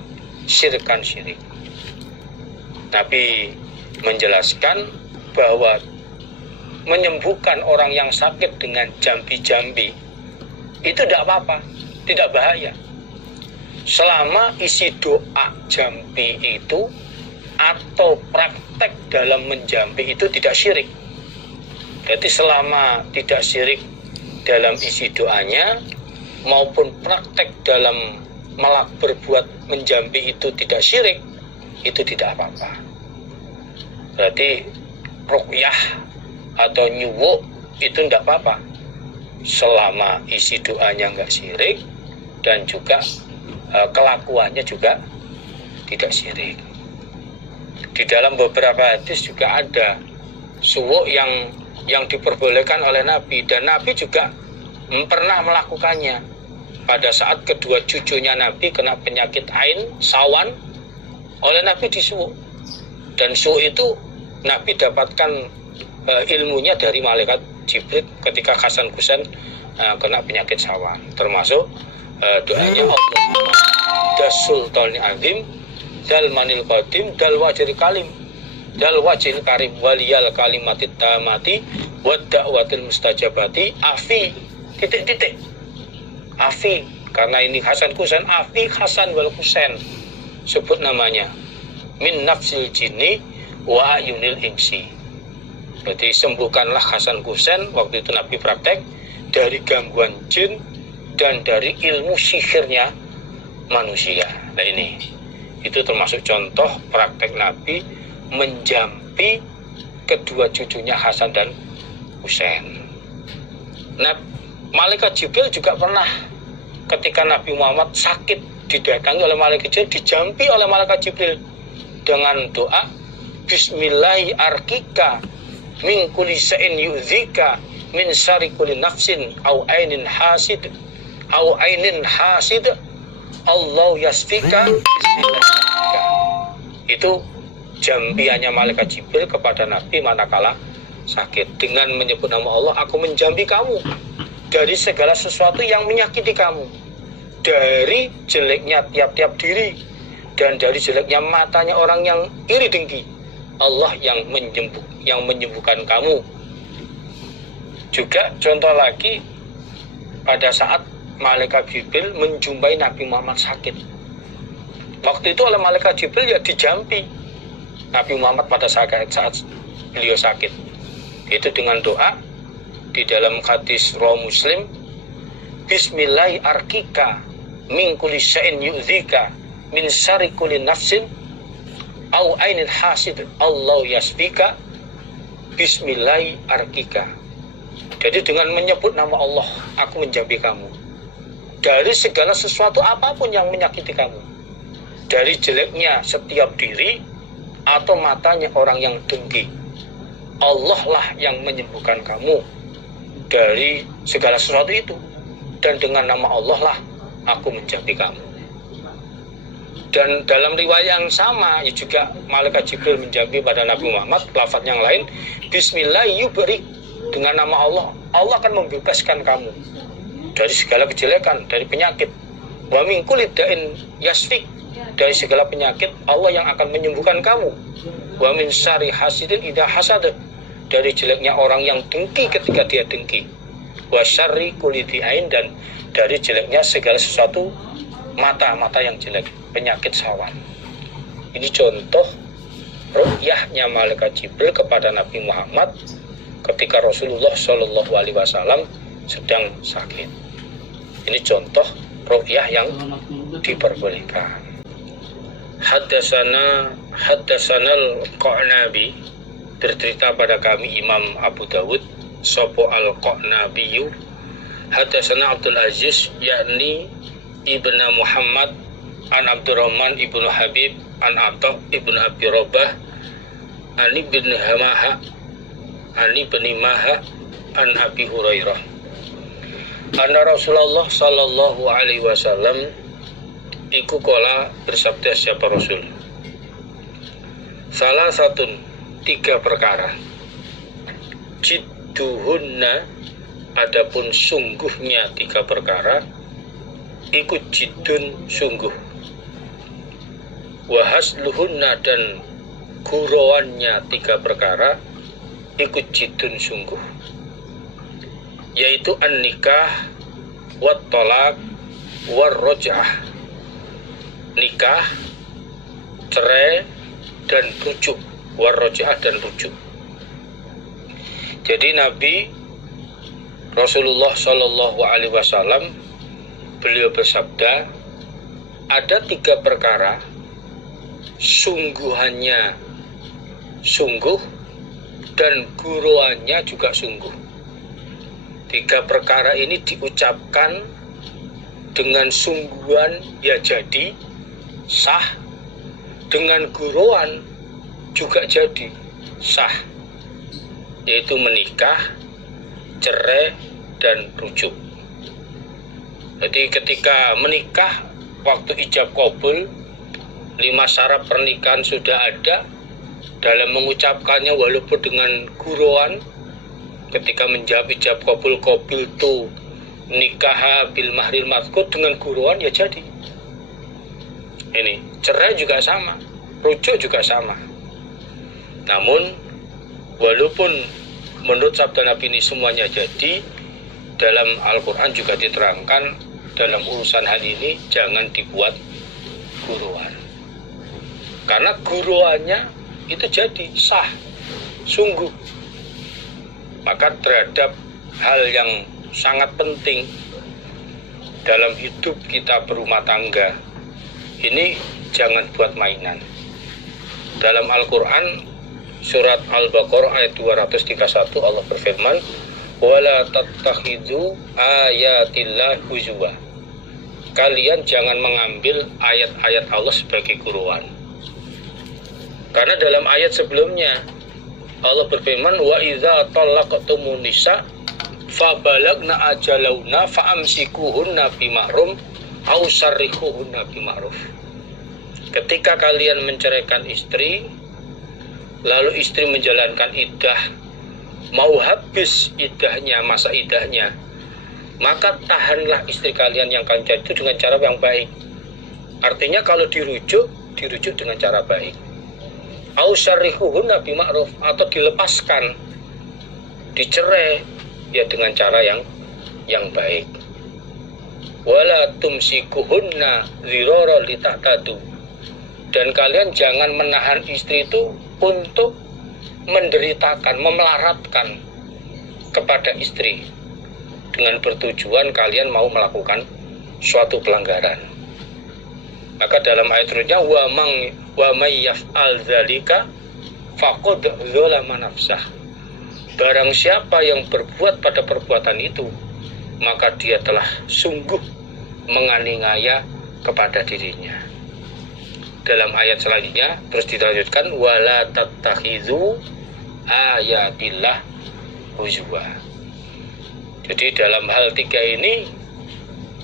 syirkan syirik. Nabi menjelaskan bahwa menyembuhkan orang yang sakit dengan jambi-jambi itu tidak apa-apa, tidak bahaya, selama isi doa jambi itu atau praktek dalam menjampi itu tidak syirik. Jadi selama tidak syirik dalam isi doanya maupun praktek dalam berbuat menjampi itu tidak syirik, itu tidak apa-apa. Berarti ruqyah atau nyuwuk itu tidak apa-apa selama isi doanya nggak syirik dan juga kelakuannya juga tidak syirik. Di dalam beberapa hadis juga ada suwuk yang diperbolehkan oleh Nabi, dan Nabi juga pernah melakukannya pada saat kedua cucunya Nabi kena penyakit ain, sawan, oleh Nabi disuwuk. Dan suwuk itu Nabi dapatkan ilmunya dari malaikat Jibril ketika Hasan Husain kena penyakit sawan, termasuk doanya Allahumma dasultani azim dal manil qadim dal wajri kalim dal wajil karim waliyal kalimatit tamati wad da'watil mustajabati afi titik-titik afi, karena ini Hasan Husain, afi Hasan wal Husain, sebut namanya, min nafsil jinni wa ayunil insi. Berarti sembuhkanlah Hasan Husain, waktu itu Nabi praktek, dari gangguan jin dan dari ilmu sihirnya manusia. Nah ini, itu termasuk contoh praktek Nabi menjampi kedua cucunya Hasan dan Husain. Nah, malaikat Jibril juga pernah ketika Nabi Muhammad sakit didatangi oleh malaikat Jibril, dijampi oleh malaikat Jibril dengan doa Bismillahi arkika min kulli sa'in yu'dzika min syarri kulli nafsin au ainin hasid Allah yasfika bismillahirrahmanirrahim. Itu jambiannya malaikat Jibril kepada Nabi manakala sakit, dengan menyebut nama Allah, aku menjambi kamu dari segala sesuatu yang menyakiti kamu, dari jeleknya tiap-tiap diri, dan dari jeleknya matanya orang yang iri dengki, Allah yang menyembuhkan kamu. Juga contoh lagi, pada saat malaikat Jibril menjumpai Nabi Muhammad sakit. Waktu itu oleh malaikat Jibril ya dijampi Nabi Muhammad pada saat beliau sakit. Itu dengan doa di dalam hadis Rawi Muslim, Bismillahi arkika min kulli syai'in yu'dzika min syarri kulli nafsin au ainil hasid Allah yasfika Bismillahi arkika. Jadi dengan menyebut nama Allah, aku menjampi kamu dari segala sesuatu apapun yang menyakiti kamu, dari jeleknya setiap diri atau matanya orang yang dengki. Allah lah yang menyembuhkan kamu dari segala sesuatu itu, dan dengan nama Allah lah aku menjampi kamu. Dan dalam riwayat yang sama juga malaikat Jibril menjampi pada Nabi Muhammad, lafaz yang lain, Bismillahirrahmanirrahim, dengan nama Allah, Allah akan membebaskan kamu dari segala kejelekan, dari penyakit. Wa min kulli da'in yasfik, dari segala penyakit Allah yang akan menyembuhkan kamu. Wa min syarri hasidin idza hasad, dari jeleknya orang yang dengki ketika dia dengki. Wa syarri kulli ain, dan dari jeleknya segala sesuatu mata yang jelek, penyakit sawan. Ini contoh ru'yahnya malaikat Jibril kepada Nabi Muhammad ketika Rasulullah Shallallahu Alaihi Wasallam sedang sakit. Ini contoh ru'yah yang diperbolehkan. Haddatsana al-Qanabi, bercerita pada kami Imam Abu Dawud, sopo al-Qanabiyu, haddatsana Abdul Aziz yakni ibnu Muhammad an Abdurrahman ibnu Habib an Atha ibnu Abi Rabah an ibn Hamaha an ibn Maha an Abi Hurairah anna Rasulullah sallallahu alaihi wasallam iku kola, bersabda siapa Rasul, salah satu 3 perkara, jidduhunna, adapun sungguhnya 3 perkara, ikut jiddun sungguh, wahasluhunna, dan gurowannya 3 perkara, ikut jiddun sungguh, yaitu an-nikah, wat tolak, war roj'ah, nikah, cerai, dan rujuk, war roj'ah, dan rujuk. Jadi Nabi Rasulullah Shallallahu Alaihi Wasallam beliau bersabda, ada 3 perkara sungguhannya sungguh dan guruannya juga sungguh. 3 perkara ini diucapkan dengan sungguhan ya jadi sah, dengan guruan juga jadi sah, yaitu menikah, cerai, dan rujuk. Jadi ketika menikah, waktu ijab kabul, 5 syarat pernikahan sudah ada, dalam mengucapkannya walaupun dengan guruan, ketika menjawab ijab kabul tu nikah bil mahril mazkur, dengan guruan ya jadi. Ini cerai juga sama, rujuk juga sama. Namun walaupun menurut sabda Nabi ini semuanya jadi, dalam Al-Quran juga diterangkan dalam urusan hal ini jangan dibuat guruan, karena guruannya itu jadi sah, sungguh. Maka terhadap hal yang sangat penting dalam hidup kita berumah tangga ini, jangan buat mainan. Dalam Al-Quran surat Al-Baqarah ayat 231 Allah berfirman, wala tattakhidhu ayatillah huzwa, kalian jangan mengambil ayat-ayat Allah sebagai guruan. Karena dalam ayat sebelumnya Allah berfirman, wa idza talaqtumun nisa fabalagna ajalahunna faamsikuhunna bima'ruf aw sarrihuhunna bima'ruf. Ketika kalian menceraikan istri, lalu istri menjalankan iddah, mau habis iddahnya, masa iddahnya, maka tahanlah istri kalian yang kalian cari itu dengan cara yang baik. Artinya kalau dirujuk, dirujuk dengan cara baik. Au syarrihuhunna bima'ruf, atau dilepaskan, dicerai ya dengan cara yang baik. Wala tumsikuhunna dzirara litahtadu, dan kalian jangan menahan istri itu untuk menderitakan, memelaratkan kepada istri dengan bertujuan kalian mau melakukan suatu pelanggaran. Maka dalam ayat selanjutnya wa may yaf'al dzalika faqad dzalama nafsah. Barang siapa yang berbuat pada perbuatan itu, maka dia telah sungguh menganiaya kepada dirinya. Dalam ayat selanjutnya terus dilanjutkan wala tattakhidzu ayatillah huzwa. Jadi dalam hal tiga ini,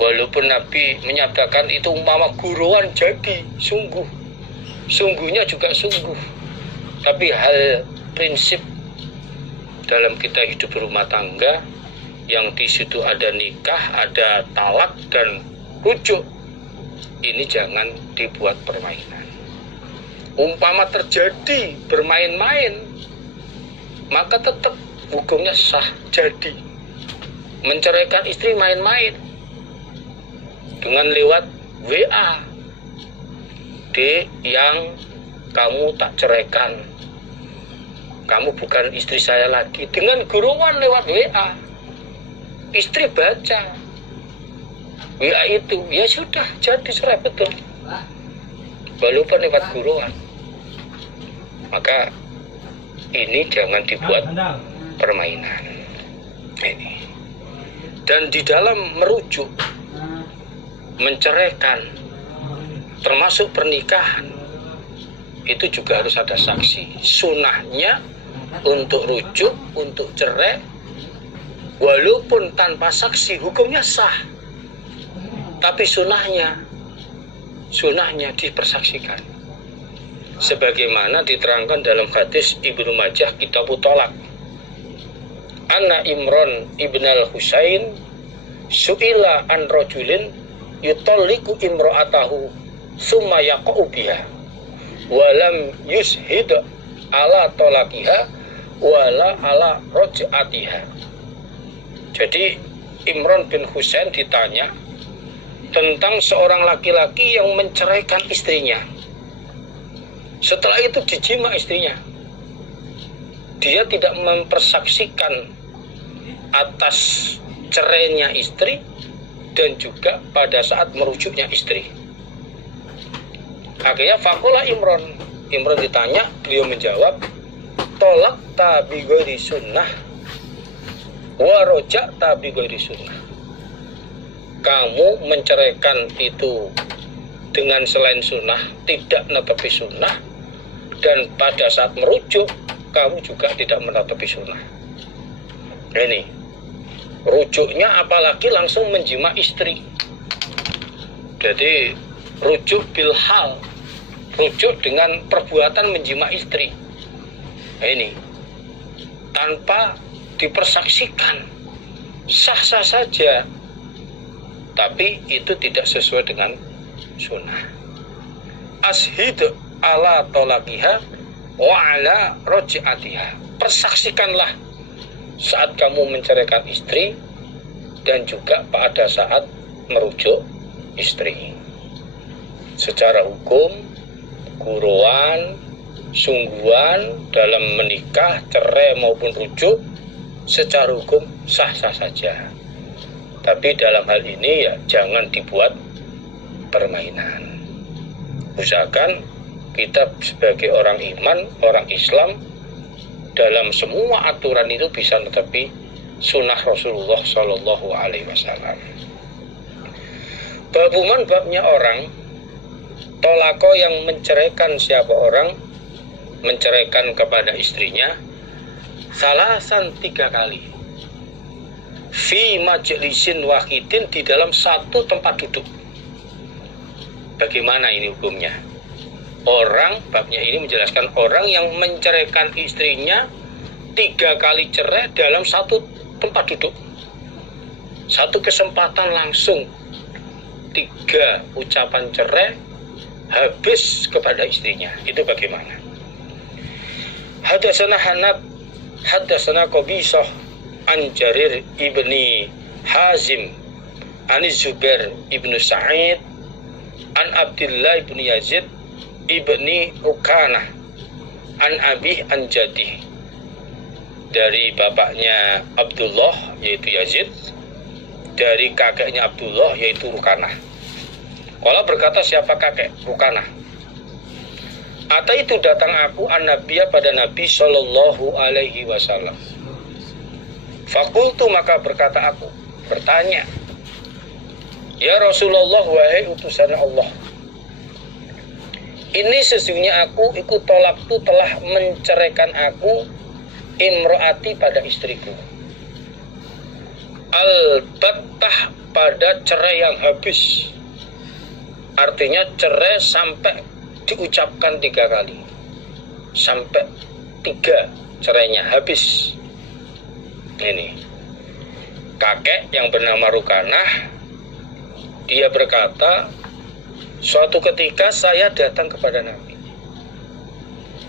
walaupun Nabi menyatakan itu umpama guruan jadi sungguhnya juga sungguh, tapi hal prinsip dalam kita hidup berumah tangga yang di situ ada nikah, ada talak dan rujuk, ini jangan dibuat permainan. Umpama terjadi bermain-main, maka tetap hukumnya sah jadi. Menceraikan istri main-main dengan lewat WA, yang kamu tak ceraikan, kamu bukan istri saya lagi, dengan guruan lewat WA. Istri baca WA itu, ya sudah jadi cerai betul, walaupun lewat guruan. Maka ini jangan dibuat permainan ini. Dan di dalam merujuk, menceraikan, termasuk pernikahan, itu juga harus ada saksi. Sunahnya untuk rujuk, untuk cerai, walaupun tanpa saksi hukumnya sah, tapi sunahnya dipersaksikan. Sebagaimana diterangkan dalam hadis Ibnu Majah Kitabut Thalaq. Anna Imran ibn al-Husain su'ila an rajulin yutalliqu imra'atahu summa yaqa'u biha walam yushhid ala talaqiha wala ala raj'atiha. Jadi Imran bin Husain ditanya tentang seorang laki-laki yang menceraikan istrinya. Setelah itu dijima istrinya, dia tidak mempersaksikan atas cerainya istri dan juga pada saat merujuknya istri. Akhirnya faqala Imran ditanya, beliau menjawab, tolak tabi ghairi sunnah wa roja tabi ghairi sunnah. Kamu menceraikan itu dengan selain sunnah, tidak menetepi sunnah, dan pada saat merujuk kamu juga tidak menetepi sunnah. Ini rujuknya apalagi langsung menjima istri. Jadi rujuk bilhal, rujuk dengan perbuatan menjima istri. Ini tanpa dipersaksikan, sah-sah saja, tapi itu tidak sesuai dengan sunnah. Ashid ala tolakiha wa ala roj'atiha. Persaksikanlah saat kamu menceraikan istri dan juga pada saat merujuk istri. Secara hukum, guruan, sungguhan dalam menikah, cerai maupun rujuk, secara hukum sah-sah saja. Tapi dalam hal ini ya jangan dibuat permainan. Usahakan kita sebagai orang iman, orang Islam, dalam semua aturan itu bisa menetepi sunnah Rasulullah Shallallahu Alaihi Wasallam. Babuman babnya orang tolako yang menceraikan siapa orang, menceraikan kepada istrinya salasan 3 kali fi majlisin wahidin, di dalam satu tempat duduk. Bagaimana ini hukumnya? Orang, babnya ini menjelaskan orang yang menceraikan istrinya 3 kali cerai dalam satu tempat duduk, satu kesempatan langsung 3 ucapan cerai habis kepada istrinya. Itu bagaimana? Hadatsana Hanab, hadatsana Qabisah an Jarir ibni Hazim an Zubair ibnu Sa'id an Abdullah ibni Yazid ibni Ukanah an Abi an Jadih, dari bapaknya Abdullah yaitu Yazid, dari kakeknya Abdullah yaitu Rukanah. Kala berkata, siapa kakek? Rukanah. Ata itu datang aku an-Nabiya pada Nabi Sallallahu Alaihi Wasallam. Fakultu, maka berkata aku, bertanya, ya Rasulullah, wahai utusan Allah, ini sesungguhnya aku ikut tolak tu telah menceraikan aku imro'ati pada istriku, al-battah pada cerai yang habis. Artinya cerai sampai diucapkan 3 kali, sampai 3 cerainya habis. Ini kakek yang bernama Rukanah, dia berkata, suatu ketika saya datang kepada Nabi,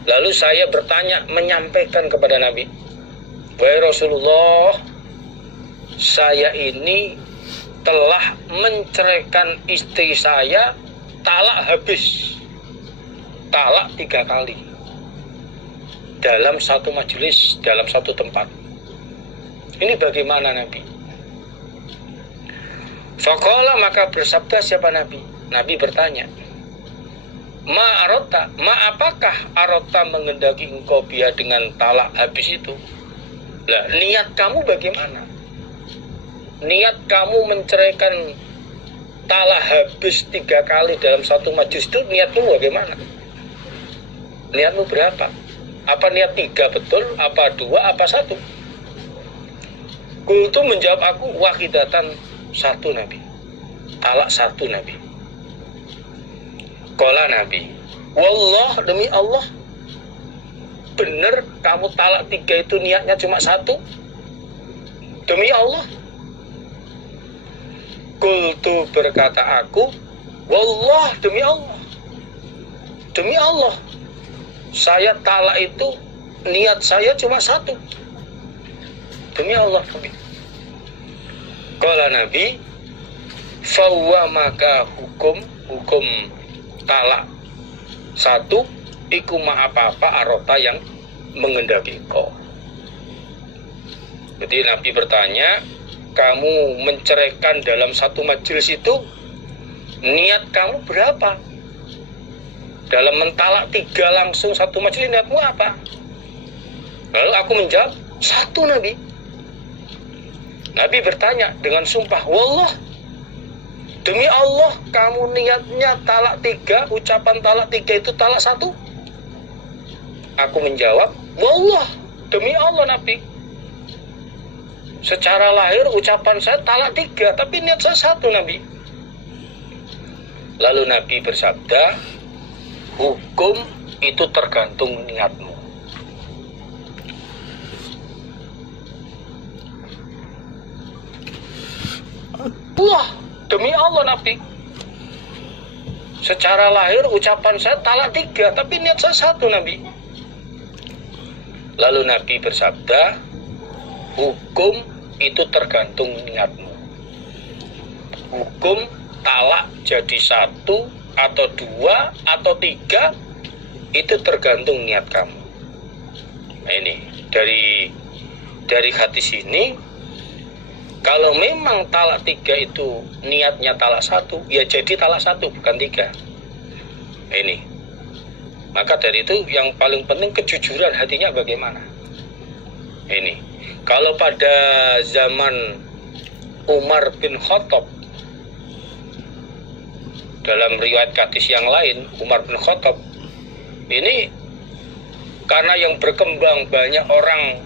lalu saya bertanya, menyampaikan kepada Nabi, wahai Rasulullah, saya ini telah menceraikan istri saya talak habis, talak 3 kali dalam satu majelis, dalam satu tempat. Ini bagaimana Nabi? Faqala, maka bersabda siapa Nabi? Nabi bertanya, ma arota, ma apakah arota mengendaki engkau biar dengan talak habis itu? Lah, niat kamu bagaimana? Niat kamu menceraikan talak habis 3 kali dalam satu majelis itu, niatmu bagaimana? Niatmu berapa? Apa niat 3 betul? Apa 2? Apa 1? Kultu, menjawab aku, wahidatan, 1 Nabi. Talak 1 Nabi. Qala Nabi, wallah, demi Allah, benar kamu talak 3 itu niatnya cuma 1? Demi Allah. Kultu, berkata aku, wallah, demi Allah, demi Allah, saya talak itu niat saya cuma 1. Demi Allah. Qala Nabi, fawwa, maka hukum talak 1 iku ma apa-apa arota yang mengendaki kau. Jadi Nabi bertanya, kamu menceraikan dalam satu majelis itu, niat kamu berapa? Dalam mentalak 3 langsung satu majelis, niatmu apa? Lalu aku menjawab, 1 Nabi. Nabi bertanya dengan sumpah, wallah, demi Allah, kamu niatnya talak 3, ucapan talak 3 itu talak 1? Aku menjawab, wallah, demi Allah Nabi, secara lahir ucapan saya talak 3, tapi niat saya 1 Nabi. Lalu Nabi bersabda, hukum itu tergantung niatmu. Wah, demi Allah Nabi, secara lahir ucapan saya talak 3, tapi niat saya 1 Nabi. Lalu Nabi bersabda, hukum itu tergantung niatmu. Hukum talak jadi 1 atau 2 atau 3 itu tergantung niat kamu. Nah, ini dari hadis ini, kalau memang talak 3 itu niatnya talak 1, ya jadi talak 1 bukan 3. Nah, ini. Maka dari itu yang paling penting kejujuran hatinya bagaimana. Nah, ini. Kalau pada zaman Umar bin Khattab, dalam riwayat hadis yang lain, Umar bin Khattab ini karena yang berkembang banyak orang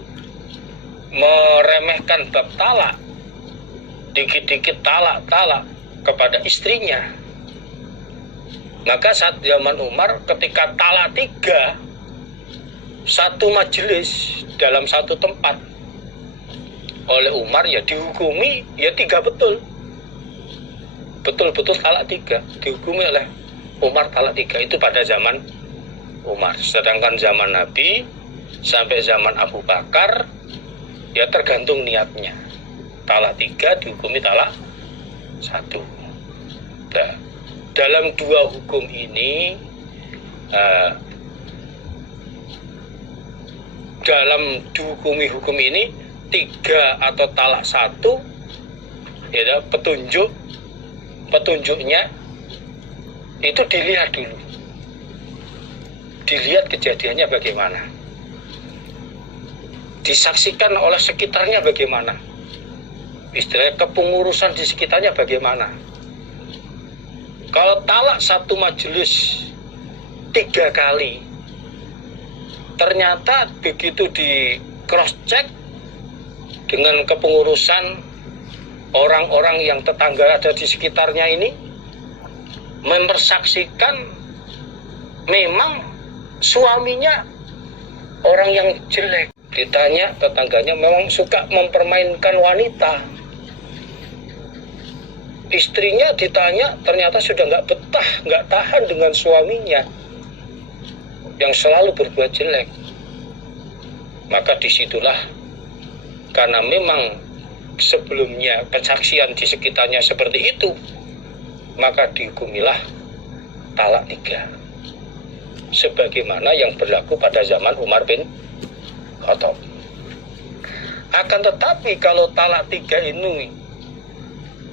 meremehkan bab talak, dikit-dikit talak kepada istrinya, maka saat zaman Umar ketika talak 3 satu majelis dalam satu tempat oleh Umar, ya dihukumi ya 3 betul talak 3 dihukumi oleh Umar talak 3 itu pada zaman Umar. Sedangkan zaman Nabi sampai zaman Abu Bakar ya tergantung niatnya. Talak 3 dihukumi talak 1. Nah, dalam dua hukum ini dalam dihukumi hukum ini 3 atau talak 1 ya petunjuknya itu dilihat dulu. Dilihat kejadiannya bagaimana. Disaksikan oleh sekitarnya bagaimana. Istilahnya kepengurusan di sekitarnya bagaimana. Kalau talak 1 majelis 3 kali, ternyata begitu di cross check dengan kepengurusan orang-orang yang tetangga ada di sekitarnya ini mempersaksikan memang suaminya orang yang jelek. Ditanya tetangganya memang suka mempermainkan wanita. Istrinya ditanya ternyata sudah nggak betah, nggak tahan dengan suaminya yang selalu berbuat jelek. Maka disitulah karena memang sebelumnya kesaksian di sekitarnya seperti itu, maka dihukumilah talak 3 sebagaimana yang berlaku pada zaman Umar bin Khattab. Akan tetapi kalau talak 3 ini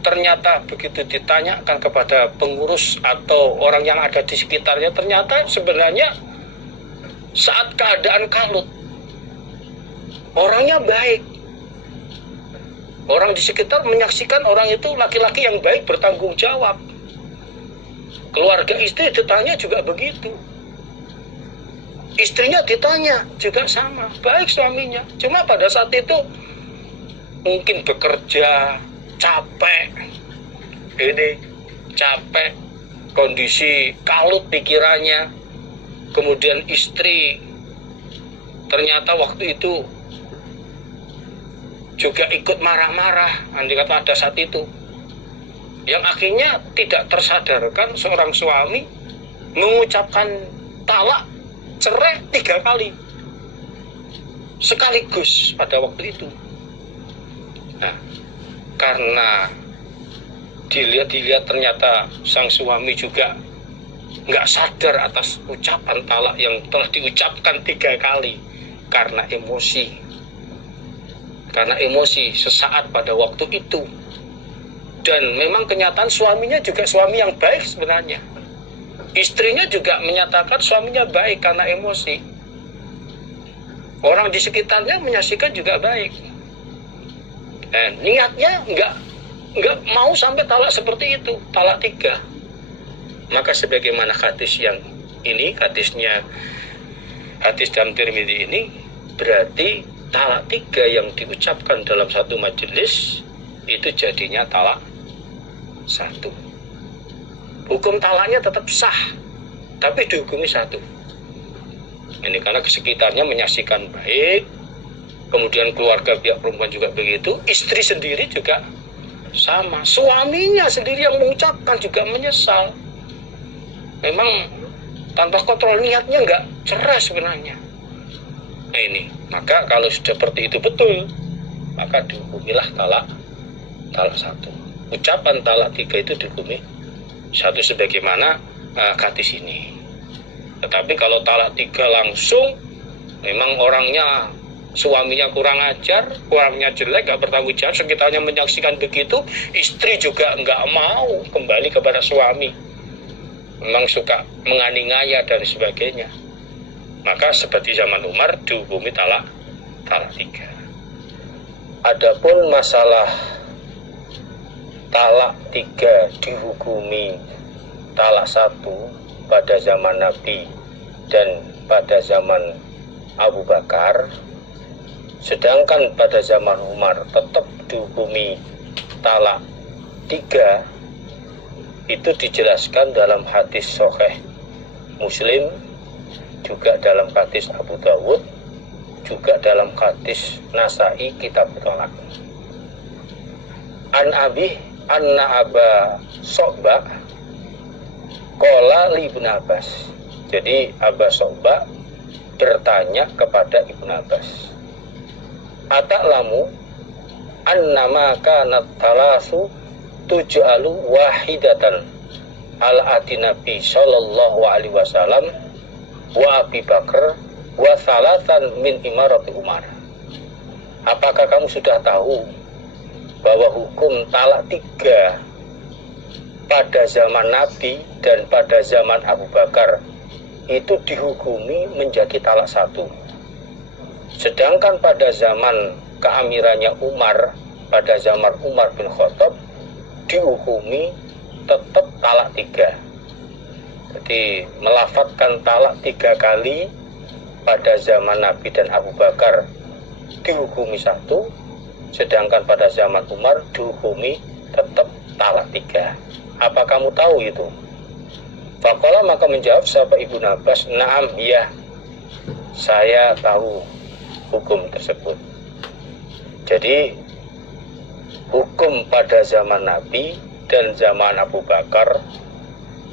ternyata begitu ditanyakan kepada pengurus atau orang yang ada di sekitarnya, ternyata sebenarnya saat keadaan kalut orangnya baik, orang di sekitar menyaksikan orang itu laki-laki yang baik, bertanggung jawab. Keluarga istri ditanya juga begitu. Istrinya ditanya juga sama, baik suaminya. Cuma pada saat itu mungkin bekerja, capek, kondisi kalut pikirannya. Kemudian istri ternyata waktu itu juga ikut marah-marah, andai kata pada saat itu. Yang akhirnya tidak tersadarkan seorang suami mengucapkan talak cerai 3 kali sekaligus pada waktu itu. Nah, karena dilihat ternyata sang suami juga nggak sadar atas ucapan talak yang telah diucapkan 3 kali karena emosi. Karena emosi sesaat pada waktu itu. Dan memang kenyataan suaminya juga suami yang baik sebenarnya. Istrinya juga menyatakan suaminya baik karena emosi. Orang di sekitarnya menyaksikan juga baik. Niatnya nggak mau sampai talak seperti itu, talak 3. Maka sebagaimana hadis yang ini, hadis dalam Tirmidzi ini, berarti talak 3 yang diucapkan dalam satu majelis itu jadinya talak 1. Hukum talaknya tetap sah, tapi dihukumi 1. Ini karena sekitarnya menyaksikan baik, kemudian keluarga pihak perempuan juga begitu, istri sendiri juga sama, suaminya sendiri yang mengucapkan juga menyesal. Memang tanpa kontrol niatnya nggak cerah sebenarnya. Nah ini, maka kalau sudah seperti itu betul, maka dihukumilah talak 1. Ucapan talak 3 itu dihukumi 1 sebagaimana hadis ini. Tetapi kalau talak 3 langsung, memang orangnya, suaminya kurang ajar, orangnya jelek, gak bertanggung jawab, sekitarnya menyaksikan begitu, istri juga nggak mau kembali kepada suami, memang suka menganiaya dan sebagainya, maka seperti zaman Umar dihukumi talak 3. Adapun masalah talak 3 dihukumi talak 1 pada zaman Nabi dan pada zaman Abu Bakar, sedangkan pada zaman Umar tetap dihukumi talak 3, itu dijelaskan dalam hadis Sahih Muslim, juga dalam hadis Abu Dawud, juga dalam hadis Nasai kitab Thalaq. An Abi anna Aba So'bah Qala li Ibnu Abbas. Jadi Abbas Sobah bertanya kepada Ibnu Abbas, ata'lamu annama kanat talasu tuj'alu wahidatan al-ati Nabi sallallahu alaihi wasallam wa Abi Bakar wa salatan min imarati Umar. Apakah kamu sudah tahu bahwa hukum talak 3 pada zaman Nabi dan pada zaman Abu Bakar itu dihukumi menjadi talak 1. Sedangkan pada zaman keamirannya Umar, pada zaman Umar bin Khattab, dihukumi tetap talak 3. Jadi melafadzkan talak 3 kali pada zaman Nabi dan Abu Bakar dihukumi 1, sedangkan pada zaman Umar dihukumi tetap talak 3. Apa kamu tahu itu? Faqala, maka menjawab sahabat Ibnu Abbas, na'am, ya, saya tahu hukum tersebut. Jadi hukum pada zaman Nabi dan zaman Abu Bakar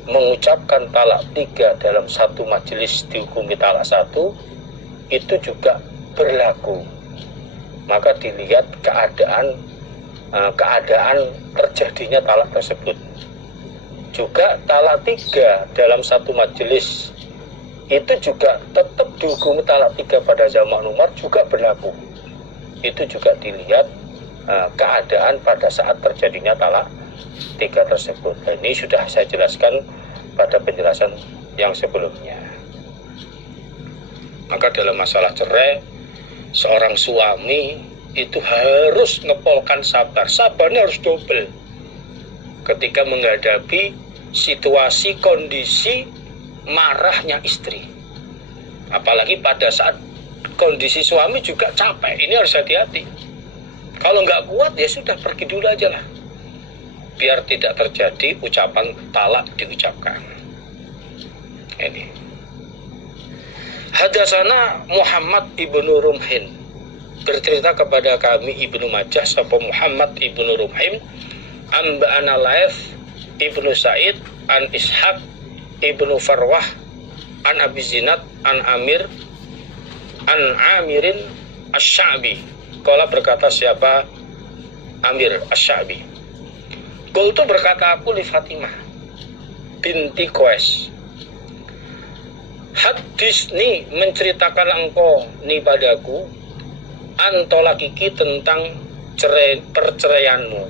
mengucapkan talak 3 dalam satu majelis dihukumi talak 1 itu juga berlaku. Maka dilihat keadaan terjadinya talak tersebut. Juga talak 3 dalam satu majelis itu juga tetap dihukumi talak 3 pada zaman Umar juga berlaku. Itu juga dilihat keadaan pada saat terjadinya talak 3 tersebut. Nah, ini sudah saya jelaskan pada penjelasan yang sebelumnya. Maka dalam masalah cerai, seorang suami itu harus ngepolkan sabar. Sabarnya harus double ketika menghadapi situasi kondisi marahnya istri. Apalagi pada saat kondisi suami juga capek. Ini harus hati-hati. Kalau nggak kuat ya sudah, pergi dulu aja lah, biar tidak terjadi ucapan talak diucapkan. Ini Hadatsana Muhammad ibnu Rumhin, bercerita kepada kami Ibnu Majah sapa Muhammad ibnu Rumhin, Amba'ana Laif ibnu Sa'id an Ishaq ibnu Farwah an Abi Zinad an Amir an Amirin Asy-Sya'bi. Qala, berkata siapa? Amir Asy-Sya'bi. Qultu, berkata aku li Fatimah binti Qais, hadisni, menceritakan engkau ni padaku, antolakiki, tentang perceraianmu.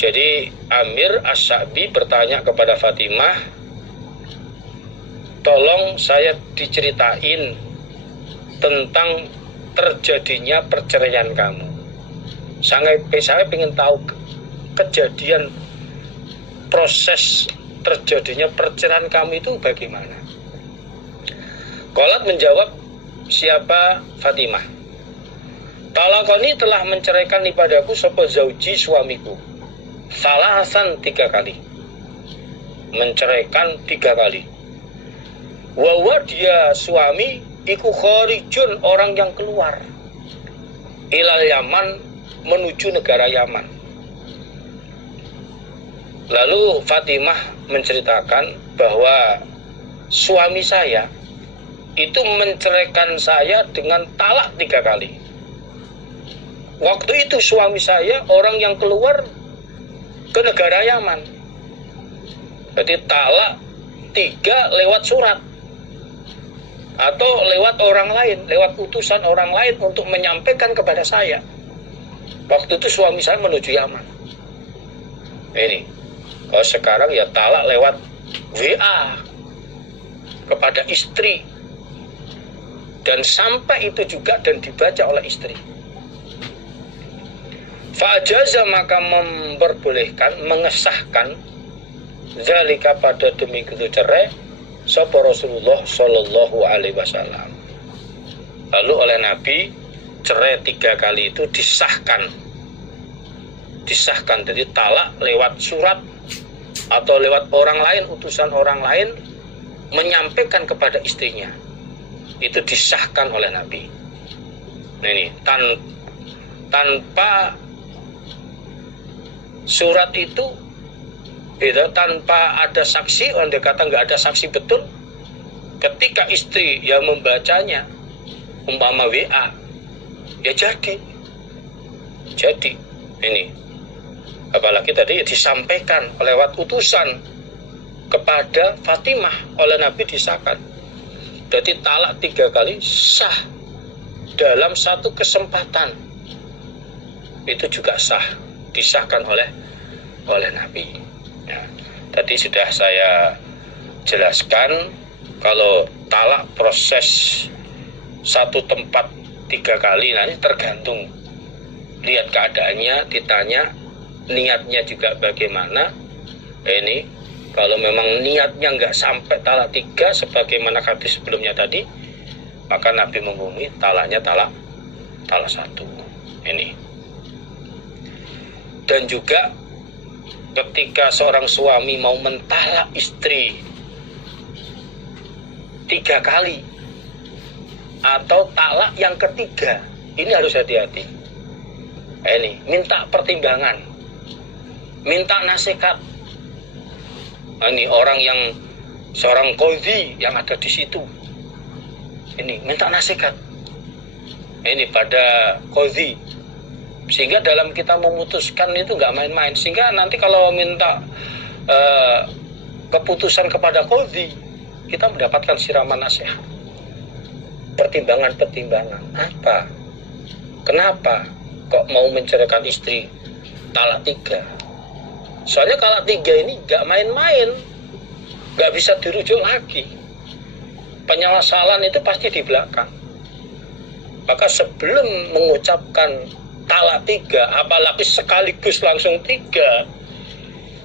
Jadi Amir Asy-Sya'bi bertanya kepada Fatimah, tolong saya diceritain tentang terjadinya perceraian kamu. Saya ingin tahu kejadian proses terjadinya perceraian kamu itu bagaimana. Qalat, menjawab siapa Fatimah, talaqani, telah menceraikan padaku sapa zauji, suamiku, salasan 3 kali, menceraikan 3 kali. Wawa, dia suami, iku kharijun, orang yang keluar, ilal Yaman, menuju negara Yaman. Lalu Fatimah menceritakan bahwa suami saya itu menceraikan saya dengan talak 3 kali. Waktu itu suami saya orang yang keluar ke negara Yaman. Jadi talak 3 lewat surat atau lewat orang lain, lewat utusan orang lain untuk menyampaikan kepada saya. Waktu itu suami saya menuju Yaman. Ini, kalau sekarang ya talak lewat WA kepada istri, dan sampai itu juga dan dibaca oleh istri. Fa'ajaza, maka memperbolehkan, mengesahkan, zalika, pada demikian cerai, sapa Rasulullah sallallahu alaihi wasallam. Lalu oleh Nabi cerai 3 kali itu disahkan. Jadi talak lewat surat atau lewat orang lain, utusan orang lain menyampaikan kepada istrinya, itu disahkan oleh Nabi. Nah ini, tanpa surat itu Itu tanpa ada saksi, andai kata nggak ada saksi betul, ketika istri yang membacanya umpama WA, ya jadi ini. Apalagi tadi disampaikan lewat utusan kepada Fatimah oleh Nabi disahkan. Jadi talak 3 kali sah dalam satu kesempatan, itu juga sah, disahkan oleh Nabi. Ya, tadi sudah saya jelaskan kalau talak proses satu tempat 3 kali, nanti tergantung lihat keadaannya, ditanya niatnya juga bagaimana. Ini kalau memang niatnya nggak sampai talak 3 sebagaimana hadis sebelumnya tadi, maka Nabi mengumumi talaknya talak 1. Ini. Dan juga ketika seorang suami mau mentalak istri 3 kali atau talak yang ketiga, ini harus hati-hati. Ini minta pertimbangan, minta nasihat. Ini orang yang seorang qadhi yang ada di situ, ini minta nasihat ini pada qadhi, sehingga dalam kita memutuskan itu nggak main-main. Sehingga nanti kalau minta keputusan kepada qadhi, kita mendapatkan siraman nasihat, pertimbangan-pertimbangan. Apa? Kenapa kok mau menceraikan istri talak 3? Soalnya talak 3 ini nggak main-main, nggak bisa dirujuk lagi. Penyesalan itu pasti di belakang. Maka sebelum mengucapkan talak 3, apalagi sekaligus langsung 3,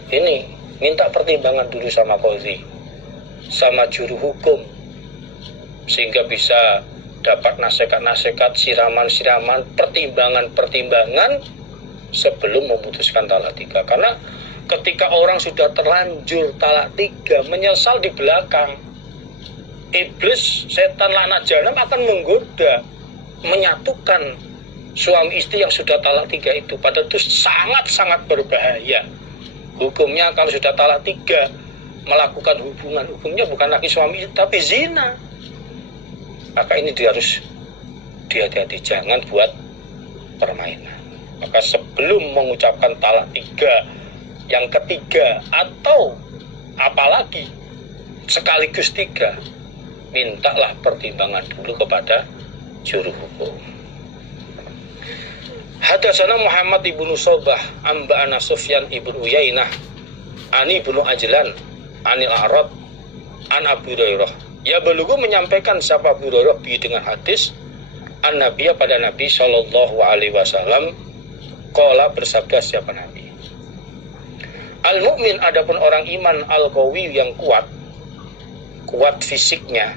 ini minta pertimbangan dulu sama qadhi, sama juru hukum, sehingga bisa dapat nasihat-nasihat, siraman-siraman, pertimbangan-pertimbangan sebelum memutuskan talak 3. Karena ketika orang sudah terlanjur talak 3, menyesal di belakang, iblis, setan, laknat jahanam akan menggoda menyatukan suami istri yang sudah talak 3 itu. Padahal itu sangat-sangat berbahaya. Hukumnya kalau sudah talak 3 melakukan hubungan, hukumnya bukan lagi suami istri tapi zina. Maka ini dia harus hati-hati, jangan buat permainan. Maka sebelum mengucapkan talak 3 yang ketiga atau apalagi sekaligus 3, mintalah pertimbangan dulu kepada juru hukum. Hadatsana Muhammad ibnu Sobah amba'ana Sufyan ibnu Uyainah ani ibnu Ajlan anil A'rad an Abu Hurairah. Ya belugu menyampaikan siapa Abu Hurairah dengan hadis an-Nabiya pada Nabi sallallahu alaihi wasallam qala, bersabda siapa Nabi, al-mu'min, adapun orang iman, al-qawi, yang kuat fisiknya,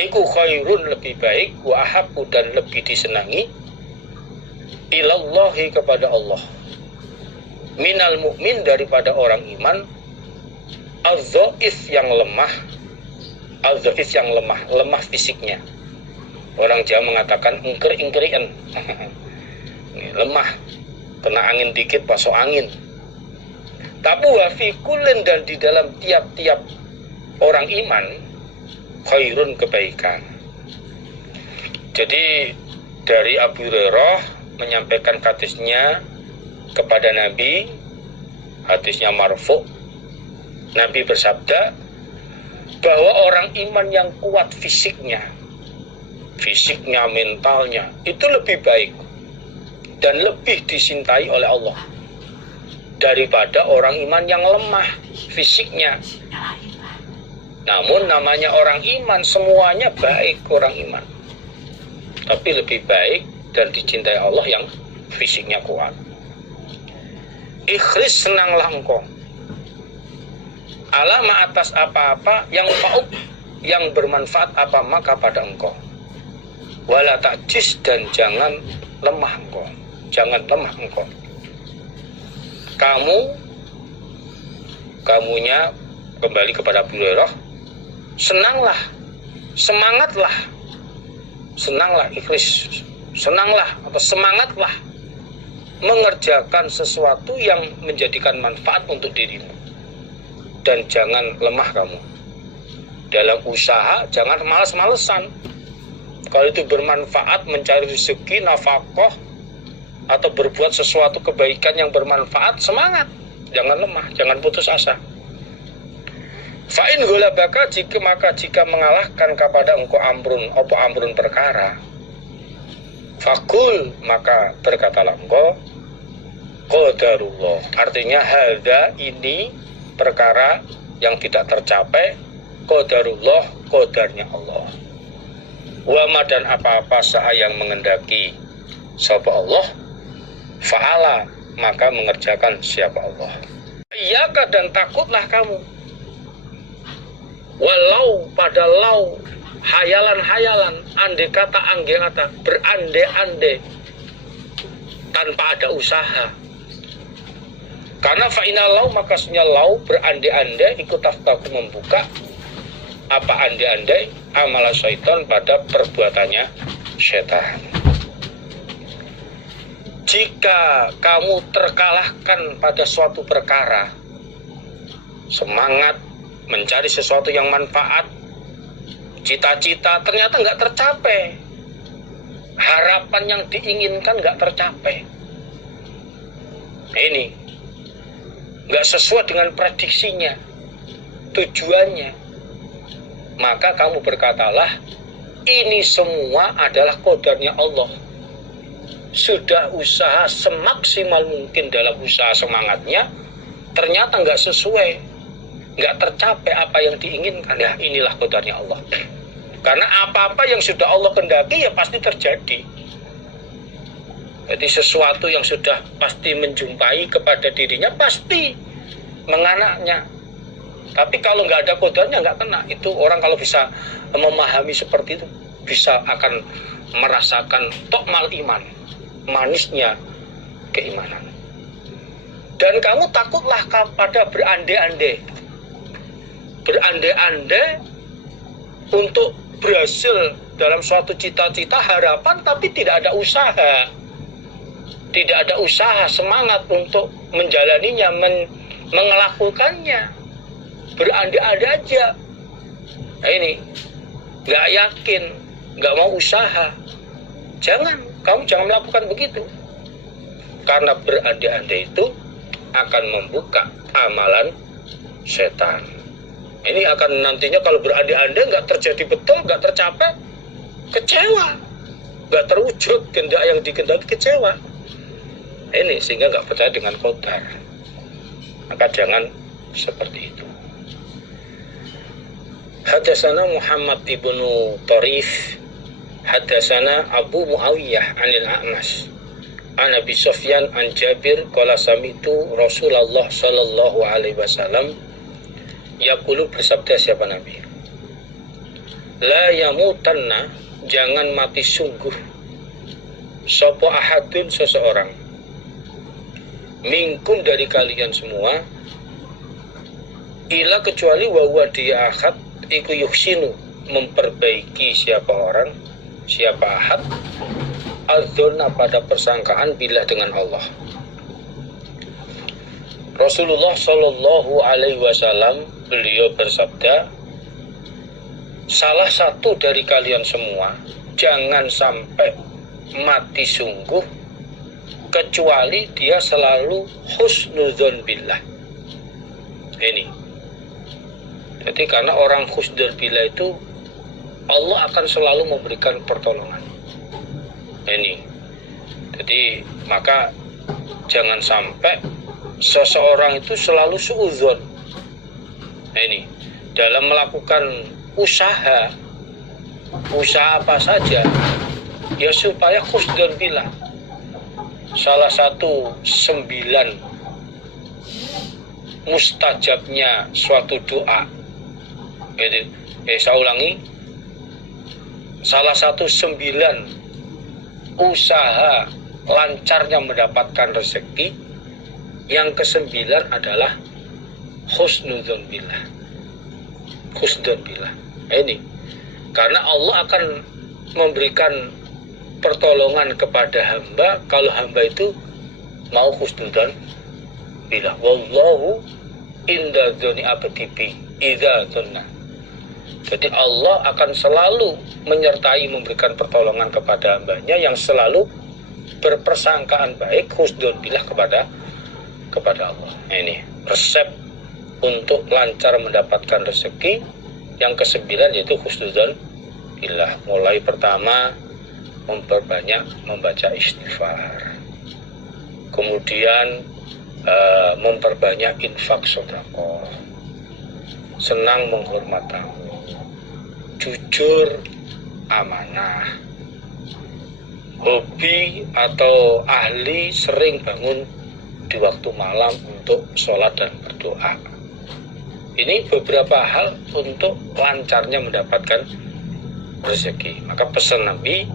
iku khairun, lebih baik, wa ahabbu, dan lebih disenangi, ilallahi, kepada Allah, minal mu'min, daripada orang iman, al-dhaif, yang lemah, lemah fisiknya. Orang Jawa mengatakan ingker-ingkerian lemah, kena angin dikit masuk angin. Tapi wa fi kullin, dan di dalam tiap-tiap orang iman, khairun, kebaikan. Jadi dari Abu Hurairah menyampaikan hadisnya kepada Nabi, hadisnya marfu'. Nabi bersabda bahwa orang iman yang kuat fisiknya, mentalnya, itu lebih baik dan lebih dicintai oleh Allah daripada orang iman yang lemah fisiknya. Namun namanya orang iman, semuanya baik orang iman, tapi lebih baik dan dicintai Allah yang fisiknya kuat. Ikhlis, senanglah engkau, alama, atas apa-apa, yang fa'ub, yang bermanfaat apa maka pada engkau, wala ta'jiz, dan jangan lemah engkau, kamunya kembali kepada Abu Hurairah, senanglah, senanglah, ikhlis, senanglah atau semangatlah mengerjakan sesuatu yang menjadikan manfaat untuk dirimu. dan jangan lemah kamu. Dalam usaha jangan malas-malesan. Kalau itu bermanfaat, mencari rezeki, nafkah, atau berbuat sesuatu kebaikan yang bermanfaat, semangat. Jangan lemah, jangan putus asa. Fa'in ghalabaka, jika mengalahkan kepada engkau amrun perkara, fakul, maka berkatalah engkau, qadarullah. Artinya hadza, ini perkara yang tidak tercapai, qadarullah, qadarnya Allah. Wa dan apa-apa yang mengendaki sapa Allah, fa'ala, maka mengerjakan siapa Allah. Iyaka, dan takutlah kamu. Walau, pada lau, hayalan-hayalan, andai kata, berandai-andai, tanpa ada usaha. Karena fa'inalau, maka sunya lau, berandai-andai, ikut taftaku membuka, apa andai-andai, amalan syaitan, pada perbuatannya syaitan. Jika kamu terkalahkan pada suatu perkara, semangat mencari sesuatu yang manfaat, cita-cita ternyata nggak tercapai, harapan yang diinginkan nggak tercapai, ini nggak sesuai dengan prediksinya, tujuannya, maka kamu berkatalah, ini semua adalah qadarnya Allah. Sudah usaha semaksimal mungkin dalam usaha semangatnya, ternyata nggak sesuai, nggak tercapai apa yang diinginkan. Ya inilah qadarnya Allah. Karena apa-apa yang sudah Allah kendaki ya pasti terjadi. Jadi sesuatu yang sudah pasti menjumpai kepada dirinya pasti menganaknya. Tapi kalau nggak ada qadarnya nggak kena. Itu orang kalau bisa memahami seperti itu, bisa akan merasakan tokmal iman, manisnya keimanan. Dan kamu takutlah pada berandai-andai untuk berhasil dalam suatu cita-cita, harapan, tapi tidak ada usaha, semangat untuk menjalaninya, melakukannya, berandai-andai aja. Nah, ini nggak yakin, nggak mau usaha. Kamu jangan melakukan begitu, karena berandai-andai itu akan membuka amalan setan. Ini akan nantinya kalau berandai-andai nggak terjadi betul, nggak tercapai, kecewa, nggak terwujud kehendak yang dikehendaki, kecewa. Ini sehingga nggak percaya dengan qadar. Maka jangan seperti itu. Hadatsana Muhammad ibnu Tarif, hadatsana Abu Muawiyah anil A'mas, an Abi Sufyan an Jabir qala sami'tu Rasulullah sallallahu alaihi wasallam yaqulu, bersabda siapa Nabi, la yamutanna, jangan mati sungguh, sapa ahadun, seseorang, minkum, dari kalian semua, ila, kecuali wa dia ahad, iku yuhsinu, memperbaiki siapa ahad, adzonna, pada persangkaan, bila, dengan Allah. Rasulullah Shallallahu Alaihi Wasallam, beliau bersabda, salah satu dari kalian semua jangan sampai mati sungguh kecuali dia selalu husnudzon billah. Ini. Jadi karena orang husnudzon billah itu, Allah akan selalu memberikan pertolongan. Ini. Jadi maka jangan sampai seseorang itu selalu suudzon. Ini dalam melakukan usaha apa saja, ya supaya husnudzon billah. Salah satu 9 mustajabnya suatu doa. Saya ulangi, salah satu 9 usaha lancarnya mendapatkan rezeki, yang ke-9 adalah husnudzon billah. Husnudzon billah. Ini karena Allah akan memberikan pertolongan kepada hamba kalau hamba itu mau husnudzon billah. Wallahu inda dzoni abdi bi idza dzanna. Jadi Allah akan selalu menyertai memberikan pertolongan kepada hambanya yang selalu berpersangkaan baik husnul billah kepada Allah. Nah, ini resep untuk lancar mendapatkan rezeki yang ke-9 yaitu husnul billah. Mulai pertama memperbanyak membaca istighfar, kemudian memperbanyak infak sedekah, senang menghormat tamu, jujur, amanah, hobi atau ahli sering bangun di waktu malam untuk sholat dan berdoa. Ini beberapa hal untuk lancarnya mendapatkan rezeki. Maka pesan Nabi,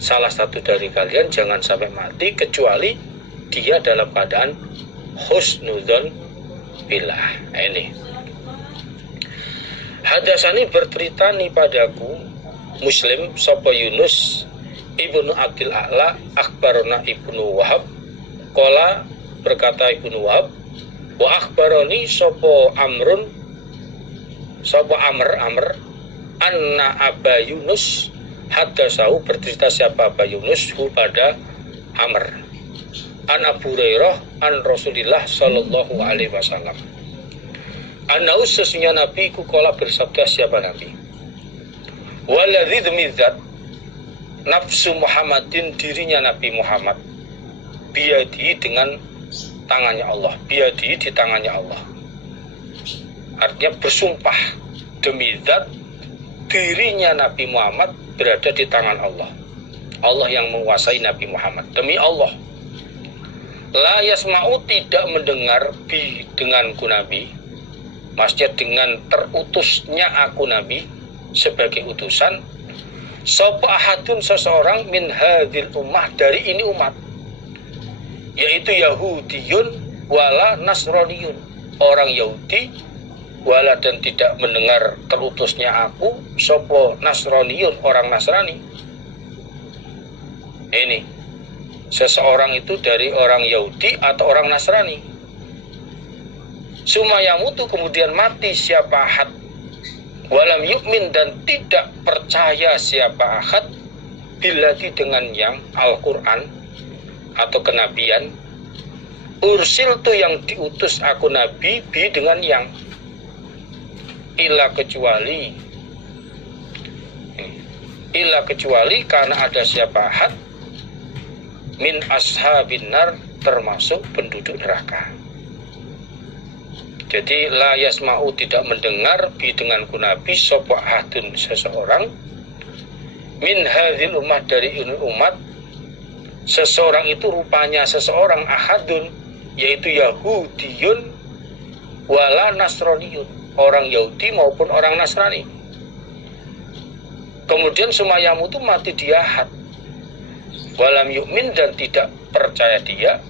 salah satu dari kalian jangan sampai mati kecuali dia dalam keadaan husnudzon billah. Ini hadasani berceritani padaku Muslim sapa Yunus ibnu Abdul A'la akhbarona ibnu Wahab qala berkata ibnu Wahab wa akhbaroni sapa Amr anna Aba Yunus hadasahu bercerita siapa Aba Yunus hu pada Amr an Abu Hurairah an Rasulillah sallallahu alaihi wasallam anna sesungguhnya Nabi ku kala bersabda siapa Nabi waladzi dzat nafsu Muhammadin dirinya Nabi Muhammad biadi dengan tangannya Allah, biadi di tangannya Allah, artinya bersumpah demi zat dirinya Nabi Muhammad berada di tangan Allah, Allah yang menguasai Nabi Muhammad. Demi Allah, la yasma'u tidak mendengar bi denganku Nabi, maksudnya dengan terutusnya aku Nabi sebagai utusan, sapa ahadun seseorang min hadil ummah dari ini umat, yaitu Yahudiyun wala Nasroniyun, orang Yahudi wala dan tidak mendengar terutusnya aku, sapa Nasroniyun orang Nasrani. Ini seseorang itu dari orang Yahudi atau orang Nasrani. Sumayamutu kemudian mati siapa ahad walam yu'min dan tidak percaya siapa ahad bilati dengan yang Al-Quran atau kenabian, ursil tu yang diutus aku Nabi bi dengan yang illa kecuali karena ada siapa ahad min ashabin nar termasuk penduduk neraka. Jadi la yasma'u tidak mendengar bi denganku Nabi sapa ahadun seseorang min hadhil ummah dari ini umat, seseorang itu rupanya seseorang ahadun yaitu Yahudiyun wala Nasroniyun, orang Yahudi maupun orang Nasrani. Kemudian sumayamu itu mati dia ahad walam yu'min dan tidak percaya dia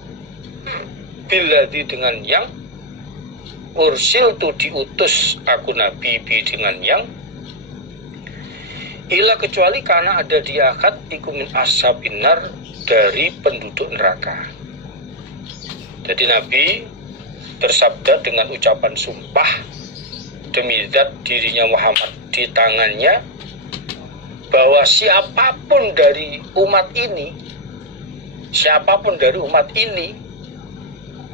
billadzi dengan yang ursil tu diutus aku Nabi bi dengan yang ila kecuali karena ada dia akad ikumin ashabinar dari penduduk neraka. Jadi Nabi bersabda dengan ucapan sumpah demi zat dirinya Muhammad di tangannya bahwa siapapun dari umat ini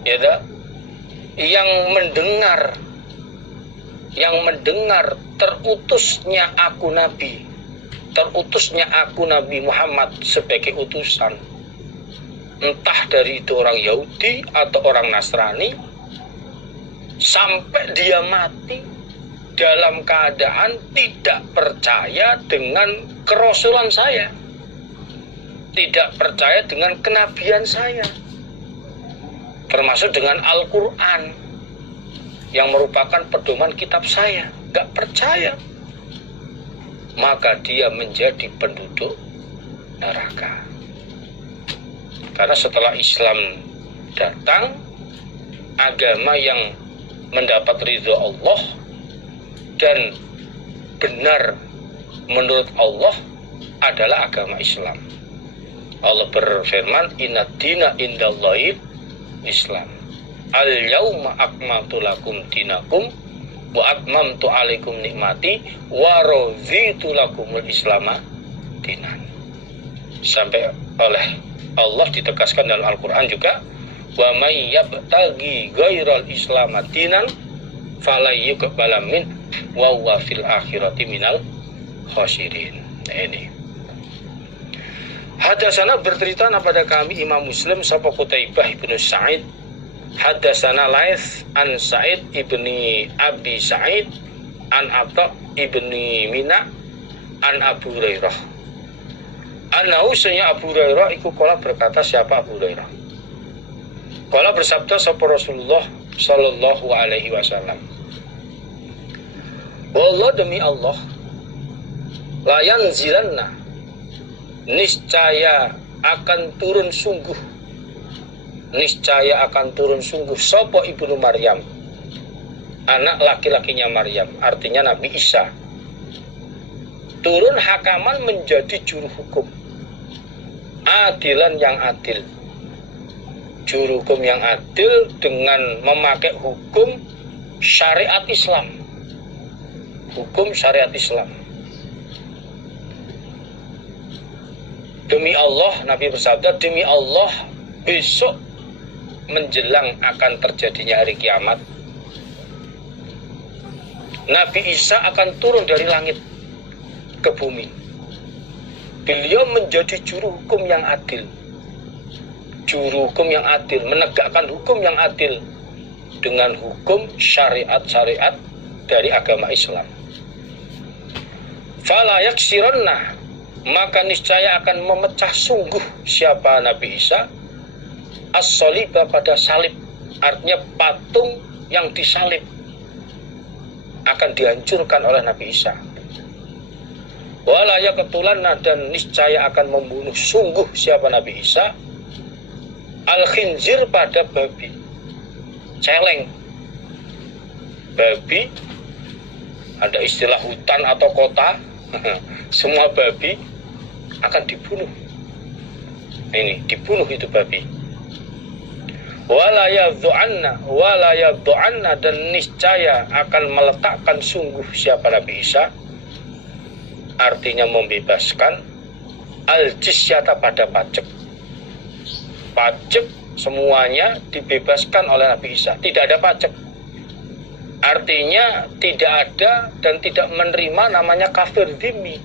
ya tak, yang mendengar terutusnya aku Nabi Muhammad sebagai utusan, entah dari itu orang Yahudi atau orang Nasrani, sampai dia mati dalam keadaan tidak percaya dengan kerasulan saya, tidak percaya dengan kenabian saya, termasuk dengan Al-Quran yang merupakan pedoman kitab saya, gak percaya, maka dia menjadi penduduk neraka. Karena setelah Islam datang, agama yang mendapat ridho Allah dan benar menurut Allah adalah agama Islam. Allah berfirman, inna dina indallahil Islam. al-yauma akmaltu lakum dinakum wa atmamtu alaikum nikmati wa raditu lakumul islama dinan. Sampai oleh Allah ditegaskan dalam Al-Qur'an juga, wa may yabtaghi ghairal islam dinan fala yuqbala min wa huwa fil akhirati minal khasirin. Ini hadasana bercerita pada kami Imam Muslim sapa Qutaibah ibnu Sa'id, hadasana Laits an Sa'id ibni Abi Sa'id an Atha ibni Mina an Abu Hurairah. Annahu sanya Abu Hurairah iku kala berkata, siapa Abu Hurairah? Kala bersabda sapa Rasulullah sallallahu alaihi wasallam, wallah demi Allah, la yanzilanna, niscaya akan turun sungguh, niscaya akan turun sungguh sapa ibnu Maryam, anak laki-lakinya Maryam, artinya Nabi Isa, turun hakaman menjadi juru hukum, adilan yang adil, juru hukum yang adil dengan memakai hukum syariat Islam, hukum syariat Islam. Demi Allah, Nabi bersabda, demi Allah, besok menjelang akan terjadinya hari kiamat, Nabi Isa akan turun dari langit ke bumi. Beliau menjadi juru hukum yang adil, juru hukum yang adil, menegakkan hukum yang adil dengan hukum syariat-syariat dari agama Islam. Fala yaksironna, maka niscaya akan memecah sungguh siapa Nabi Isa as-saliba pada salib, artinya patung yang disalib akan dihancurkan oleh Nabi Isa. Wala yaqtulanna, dan niscaya akan membunuh sungguh siapa Nabi Isa al-khinzir pada babi, celeng. Babi, ada istilah hutan atau kota, semua babi akan dibunuh. Ini dibunuh itu babi. Wala yadhu'anna, dan niscaya akan meletakkan sungguh siapa Nabi Isa, artinya membebaskan al-jizyata pada pajak. Pajak semuanya dibebaskan oleh Nabi Isa, tidak ada pajak. Artinya tidak ada dan tidak menerima namanya kafir dhimmi.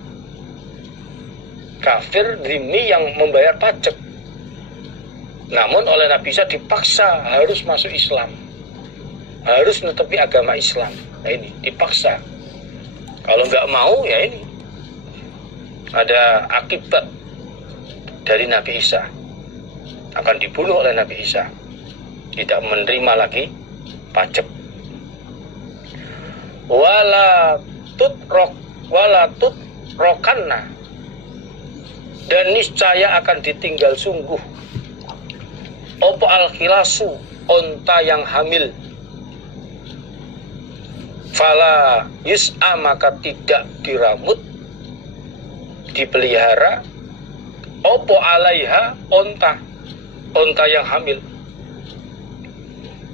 Kafir dhimmi yang membayar pajak. Namun oleh Nabi Isa dipaksa harus masuk Islam, harus menetepi agama Islam. Nah ini dipaksa. Kalau nggak mau ya ini ada akibat dari Nabi Isa, akan dibunuh oleh Nabi Isa, tidak menerima lagi pajak. Wala tutrokanna, dan niscaya akan ditinggal sungguh opo al-khilasu, onta yang hamil. Fala yus'a, maka tidak diramut, dipelihara opo alaiha, onta yang hamil.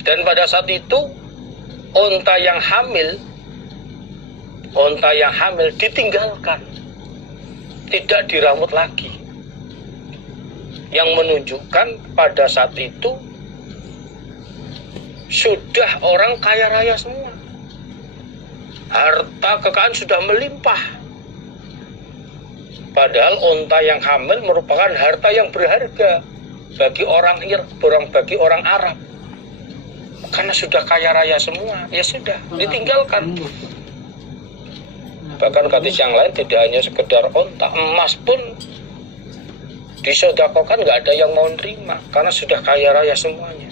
Dan pada saat itu onta yang hamil ditinggalkan, tidak diramut lagi, yang menunjukkan pada saat itu sudah orang kaya raya semua, harta kekayaan sudah melimpah. Padahal onta yang hamil merupakan harta yang berharga bagi orang Arab, karena sudah kaya raya semua, ya sudah ditinggalkan. Bahkan hadis yang lain tidak hanya sekedar onta, emas pun disodakokan nggak ada yang mau nerima karena sudah kaya raya semuanya.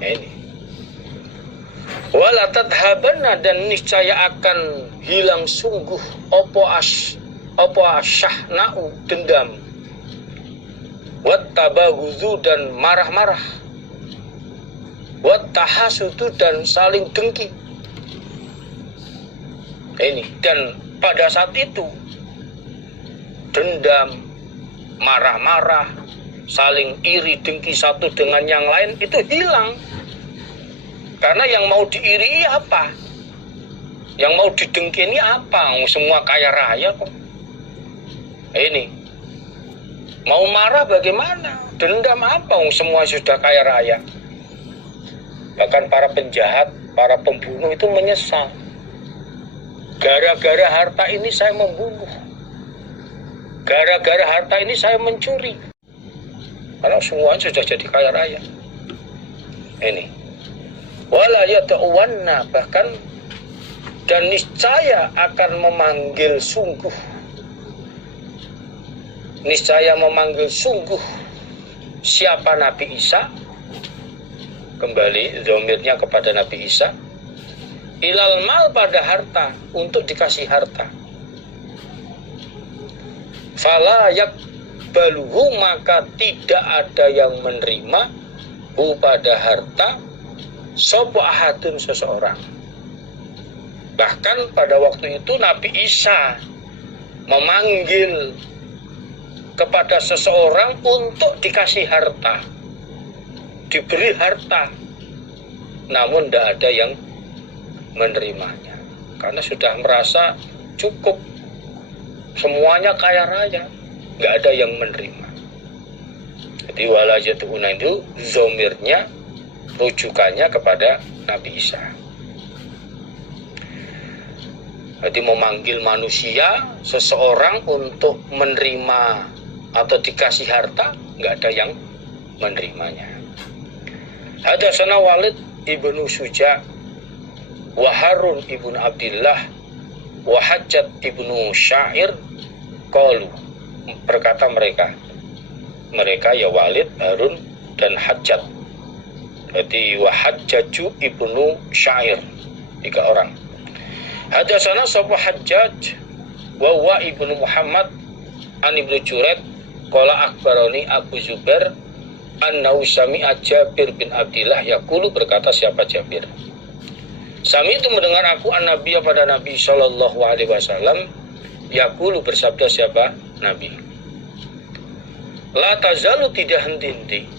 Ya ini. Wala tadhabanna, dan niscaya akan hilang sungguh opo asyahna'u, dendam, wat tabaghudzu, dan marah-marah, wat tahasudu, dan saling dengki. Ini, dan pada saat itu dendam, marah-marah, saling iri dengki satu dengan yang lain itu hilang. Karena yang mau diiri apa? Yang mau didengkini apa? Semua kaya raya kok. Ini. Mau marah bagaimana? Dendam apa? Semua sudah kaya raya. Bahkan para penjahat, para pembunuh itu menyesal. Gara-gara harta ini saya membunuh. Gara-gara harta ini saya mencuri. Karena semua sudah jadi kaya raya. Ini. Wala yata'uwanna, bahkan dan niscaya akan memanggil sungguh. Niscaya memanggil sungguh siapa Nabi Isa? Kembali dhamirnya kepada Nabi Isa. Ilal mal, pada harta, untuk dikasih harta. Fala yakbaluhu, maka tidak ada yang menerima hu pada harta sapa ahadun, seseorang. Bahkan pada waktu itu Nabi Isa memanggil kepada seseorang untuk dikasih harta, diberi harta, namun tidak ada yang menerimanya, karena sudah merasa cukup, semuanya kaya raya, nggak ada yang menerima. Jadi wala yata'una itu zomirnya, rujukannya kepada Nabi Isa. Jadi memanggil manusia, seseorang untuk menerima atau dikasih harta, nggak ada yang menerimanya. Hadatsana Walid ibnu Suja, wa Harun ibnu Abdillah, wa Hajjat ibnu Syair, qalu, berkata mereka ya Walid, Harun, dan Hajjat. Jadi wa Hajjaju ibnu Syair, 3 orang. Hadatsana sapa Hajjaj wa wa ibnu Muhammad an ibnu Juraid qala akhbarani Abu Zubair annahu sami'a Jabir bin Abdillah yaqulu, berkata siapa Jabir, sami itu mendengar aku an-nabiy pada Nabi sallallahu alaihi wasallam yaqulu, bersabda siapa Nabi, la tazalu, tidak henti-henti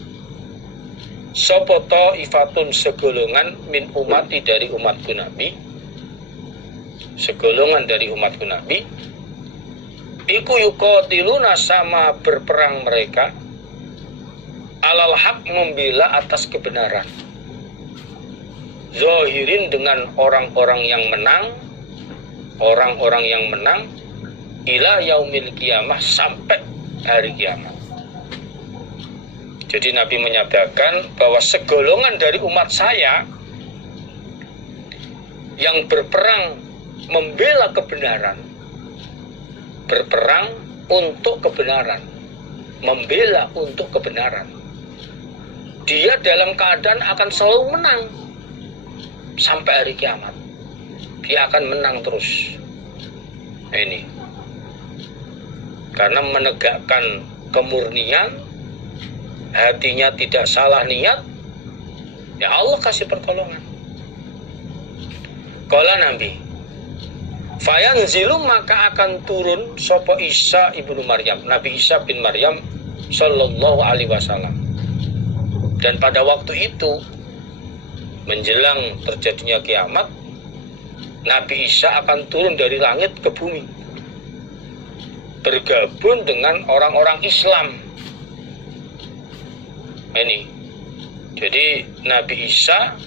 sapa ta'ifatun, segolongan, min umati, dari umatku Nabi, segolongan dari umatku Nabi, iku yuqatiluna, sama berperang mereka, alal haq, membela atas kebenaran, zahirin, dengan orang-orang yang menang, orang-orang yang menang, ila yaumil qiyamah, sampai hari kiamat. Jadi Nabi menyatakan bahwa segolongan dari umat saya yang berperang membela kebenaran, berperang untuk kebenaran, membela untuk kebenaran, dia dalam keadaan akan selalu menang sampai hari kiamat. Dia akan menang terus. Ini karena menegakkan kemurnian, hatinya tidak salah niat, ya Allah kasih pertolongan. Qala Nabi, fayanzilu, maka akan turun sopo Isa ibnu Maryam, Nabi Isa bin Maryam sallallahu alaihi wasallam. Dan pada waktu itu menjelang terjadinya kiamat, Nabi Isa akan turun dari langit ke bumi, bergabung dengan orang-orang Islam. Ini jadi Nabi Isa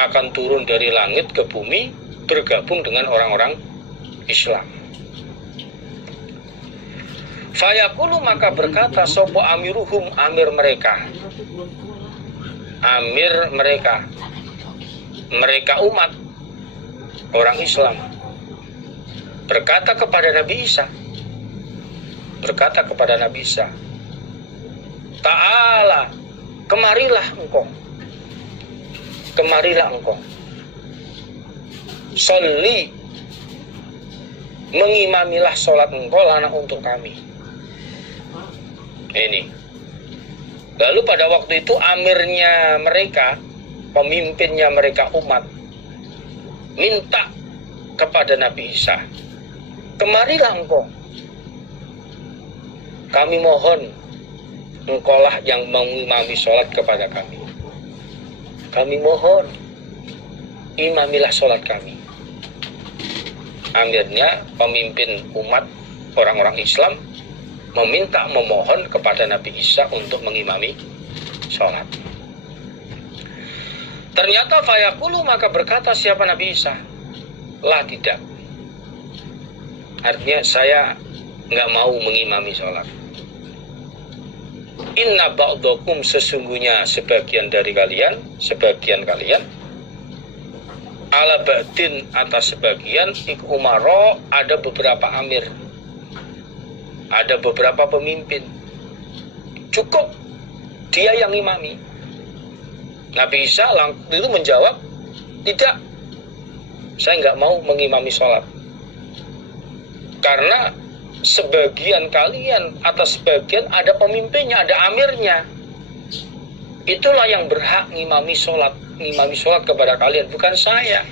akan turun dari langit ke bumi, bergabung dengan orang-orang Islam. Fayaqulu, maka berkata sopo amiruhum, amir mereka, mereka umat orang Islam, berkata kepada Nabi Isa, Ta'ala, kemarilah engkau, sholli, mengimamilah sholat engkau, lana, untuk kami. Ini. Lalu pada waktu itu amirnya mereka, pemimpinnya mereka umat, minta kepada Nabi Isa, kemarilah engkau, kami mohon engkaulah yang mengimami sholat kepada kami. Kami mohon imamilah sholat kami. Amirnya, pemimpin umat orang-orang Islam, memohon kepada Nabi Isa untuk mengimami sholat. Ternyata fayaqulu, maka berkata siapa Nabi Isa? Lah tidak. Artinya saya nggak mau mengimami sholat. Inna ba'dakum, sesungguhnya sebagian kalian, ala ba'din, atas sebagian, iku umaro, ada beberapa amir, ada beberapa pemimpin. Cukup dia yang imami. Nabi Isa itu menjawab, tidak, saya nggak mau mengimami sholat. Karena sebagian kalian, atas sebagian ada pemimpinnya, ada amirnya. Itulah yang berhak ngimami sholat kepada kalian, bukan saya.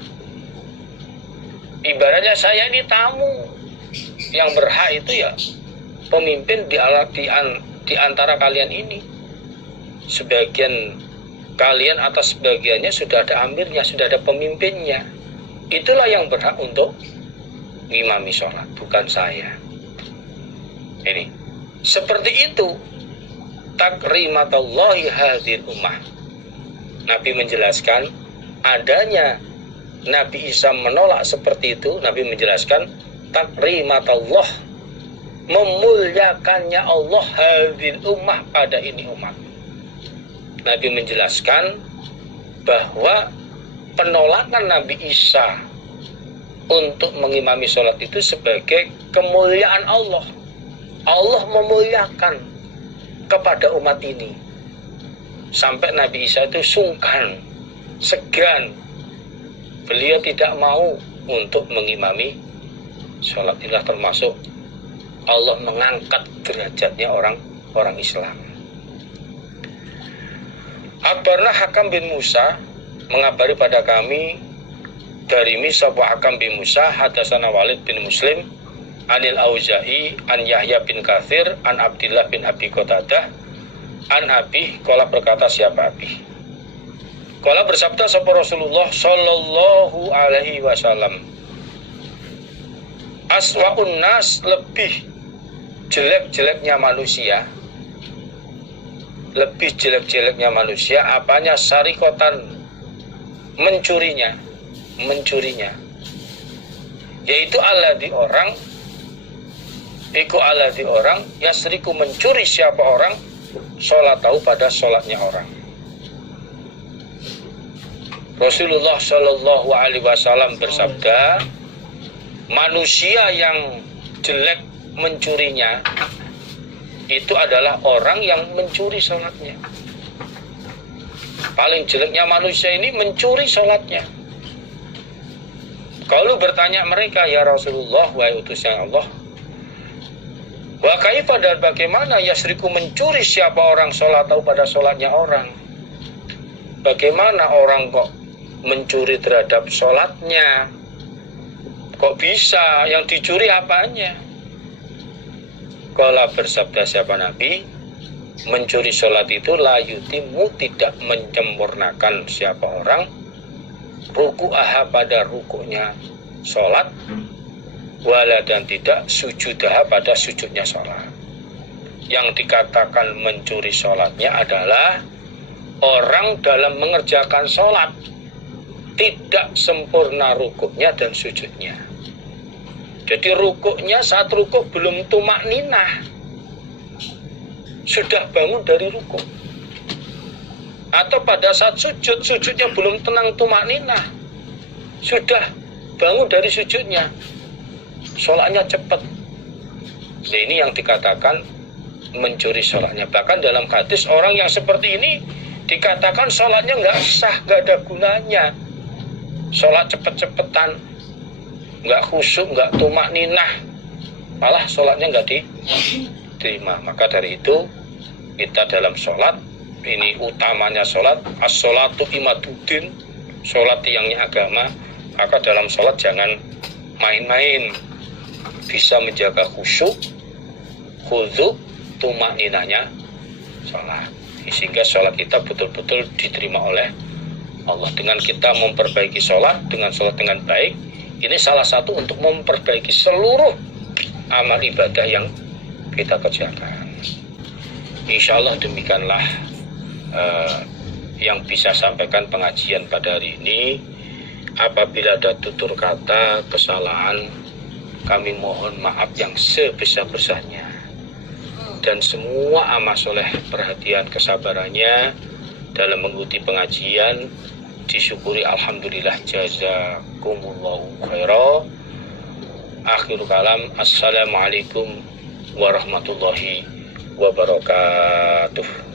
Ibaratnya saya ini tamu, yang berhak itu ya pemimpin di antara kalian ini. Sebagian kalian atas sebagiannya sudah ada amirnya, sudah ada pemimpinnya. Itulah yang berhak untuk ngimami sholat, bukan saya. Ini seperti itu takrimatullahi hadhil ummah. Nabi menjelaskan adanya Nabi Isa menolak seperti itu. Nabi menjelaskan takrimatullah, memuliakannya Allah hadhil ummah, pada ini umat. Nabi menjelaskan bahwa penolakan Nabi Isa untuk mengimami sholat itu sebagai kemuliaan Allah. Allah memuliakan kepada umat ini. Sampai Nabi Isa itu sungkan, segan. Beliau tidak mau untuk mengimami sholat. Inilah termasuk Allah mengangkat derajatnya orang Islam. Akhbarna Hakam bin Musa, mengabari pada kami dari Misabah Hakam bin Musa, hadasana Walid bin Muslim, Anil Auza'i, an Yahya bin Katsir, an Abdillah bin Abi Qatadah, an Abi, qala berkata siapa Abi? Qala bersabda sapa Rasulullah sallallahu alaihi wasallam, aswa'un nas, lebih jelek-jeleknya manusia, lebih jelek-jeleknya manusia, apanya? Sarikotan, mencurinya, yaitu alladzi orang, iku alladzi orang, yasriku, mencuri siapa orang, sholat tahu pada sholatnya orang. Rasulullah Shallallahu Alaihi Wasallam bersabda, manusia yang jelek mencurinya itu adalah orang yang mencuri sholatnya. Paling jeleknya manusia ini mencuri sholatnya. Kalau bertanya mereka, ya Rasulullah, wahai utusan Allah, wa kaifa, dan bagaimana yasriku, mencuri siapa orang sholat tahu pada sholatnya orang? Bagaimana orang kok mencuri terhadap sholatnya? Kok bisa? Yang dicuri apanya? Kala bersabda siapa Nabi, mencuri sholat itu la yutimu, tidak menyempurnakan siapa orang, ruku'aha, pada rukuknya sholat, wala, dan tidak sujudaha, pada sujudnya sholat. Yang dikatakan mencuri sholatnya adalah orang dalam mengerjakan sholat tidak sempurna rukuknya dan sujudnya. Jadi rukuknya, saat rukuk belum tumakninah, sudah bangun dari rukuk. Atau pada saat sujud, sujudnya belum tenang tumakninah, sudah bangun dari sujudnya, sholatnya cepat. Nah, ini yang dikatakan mencuri sholatnya. Bahkan dalam hadis, orang yang seperti ini dikatakan sholatnya nggak sah, nggak ada gunanya. Sholat cepet-cepetan, nggak khusyuk, nggak tumakninah, malah sholatnya nggak diterima. Maka dari itu kita dalam sholat, ini utamanya sholat, as-sholatu imaduddin, sholat tiangnya agama. Maka dalam sholat jangan main-main, bisa menjaga khusyuk, khudu, tumakninahnya sholat, sehingga sholat kita betul-betul diterima oleh Allah. Dengan kita memperbaiki sholat, dengan sholat dengan baik, ini salah satu untuk memperbaiki seluruh amal ibadah yang kita kerjakan. Insya Allah demikianlah yang bisa sampaikan pengajian pada hari ini. Apabila ada tutur kata, kesalahan, kami mohon maaf yang sebesar-besarnya. Dan semua amal soleh, perhatian, kesabarannya dalam mengikuti pengajian disyukuri. Alhamdulillah, jazakumullahu khairan. Akhirul kalam, assalamualaikum warahmatullahi wabarakatuh.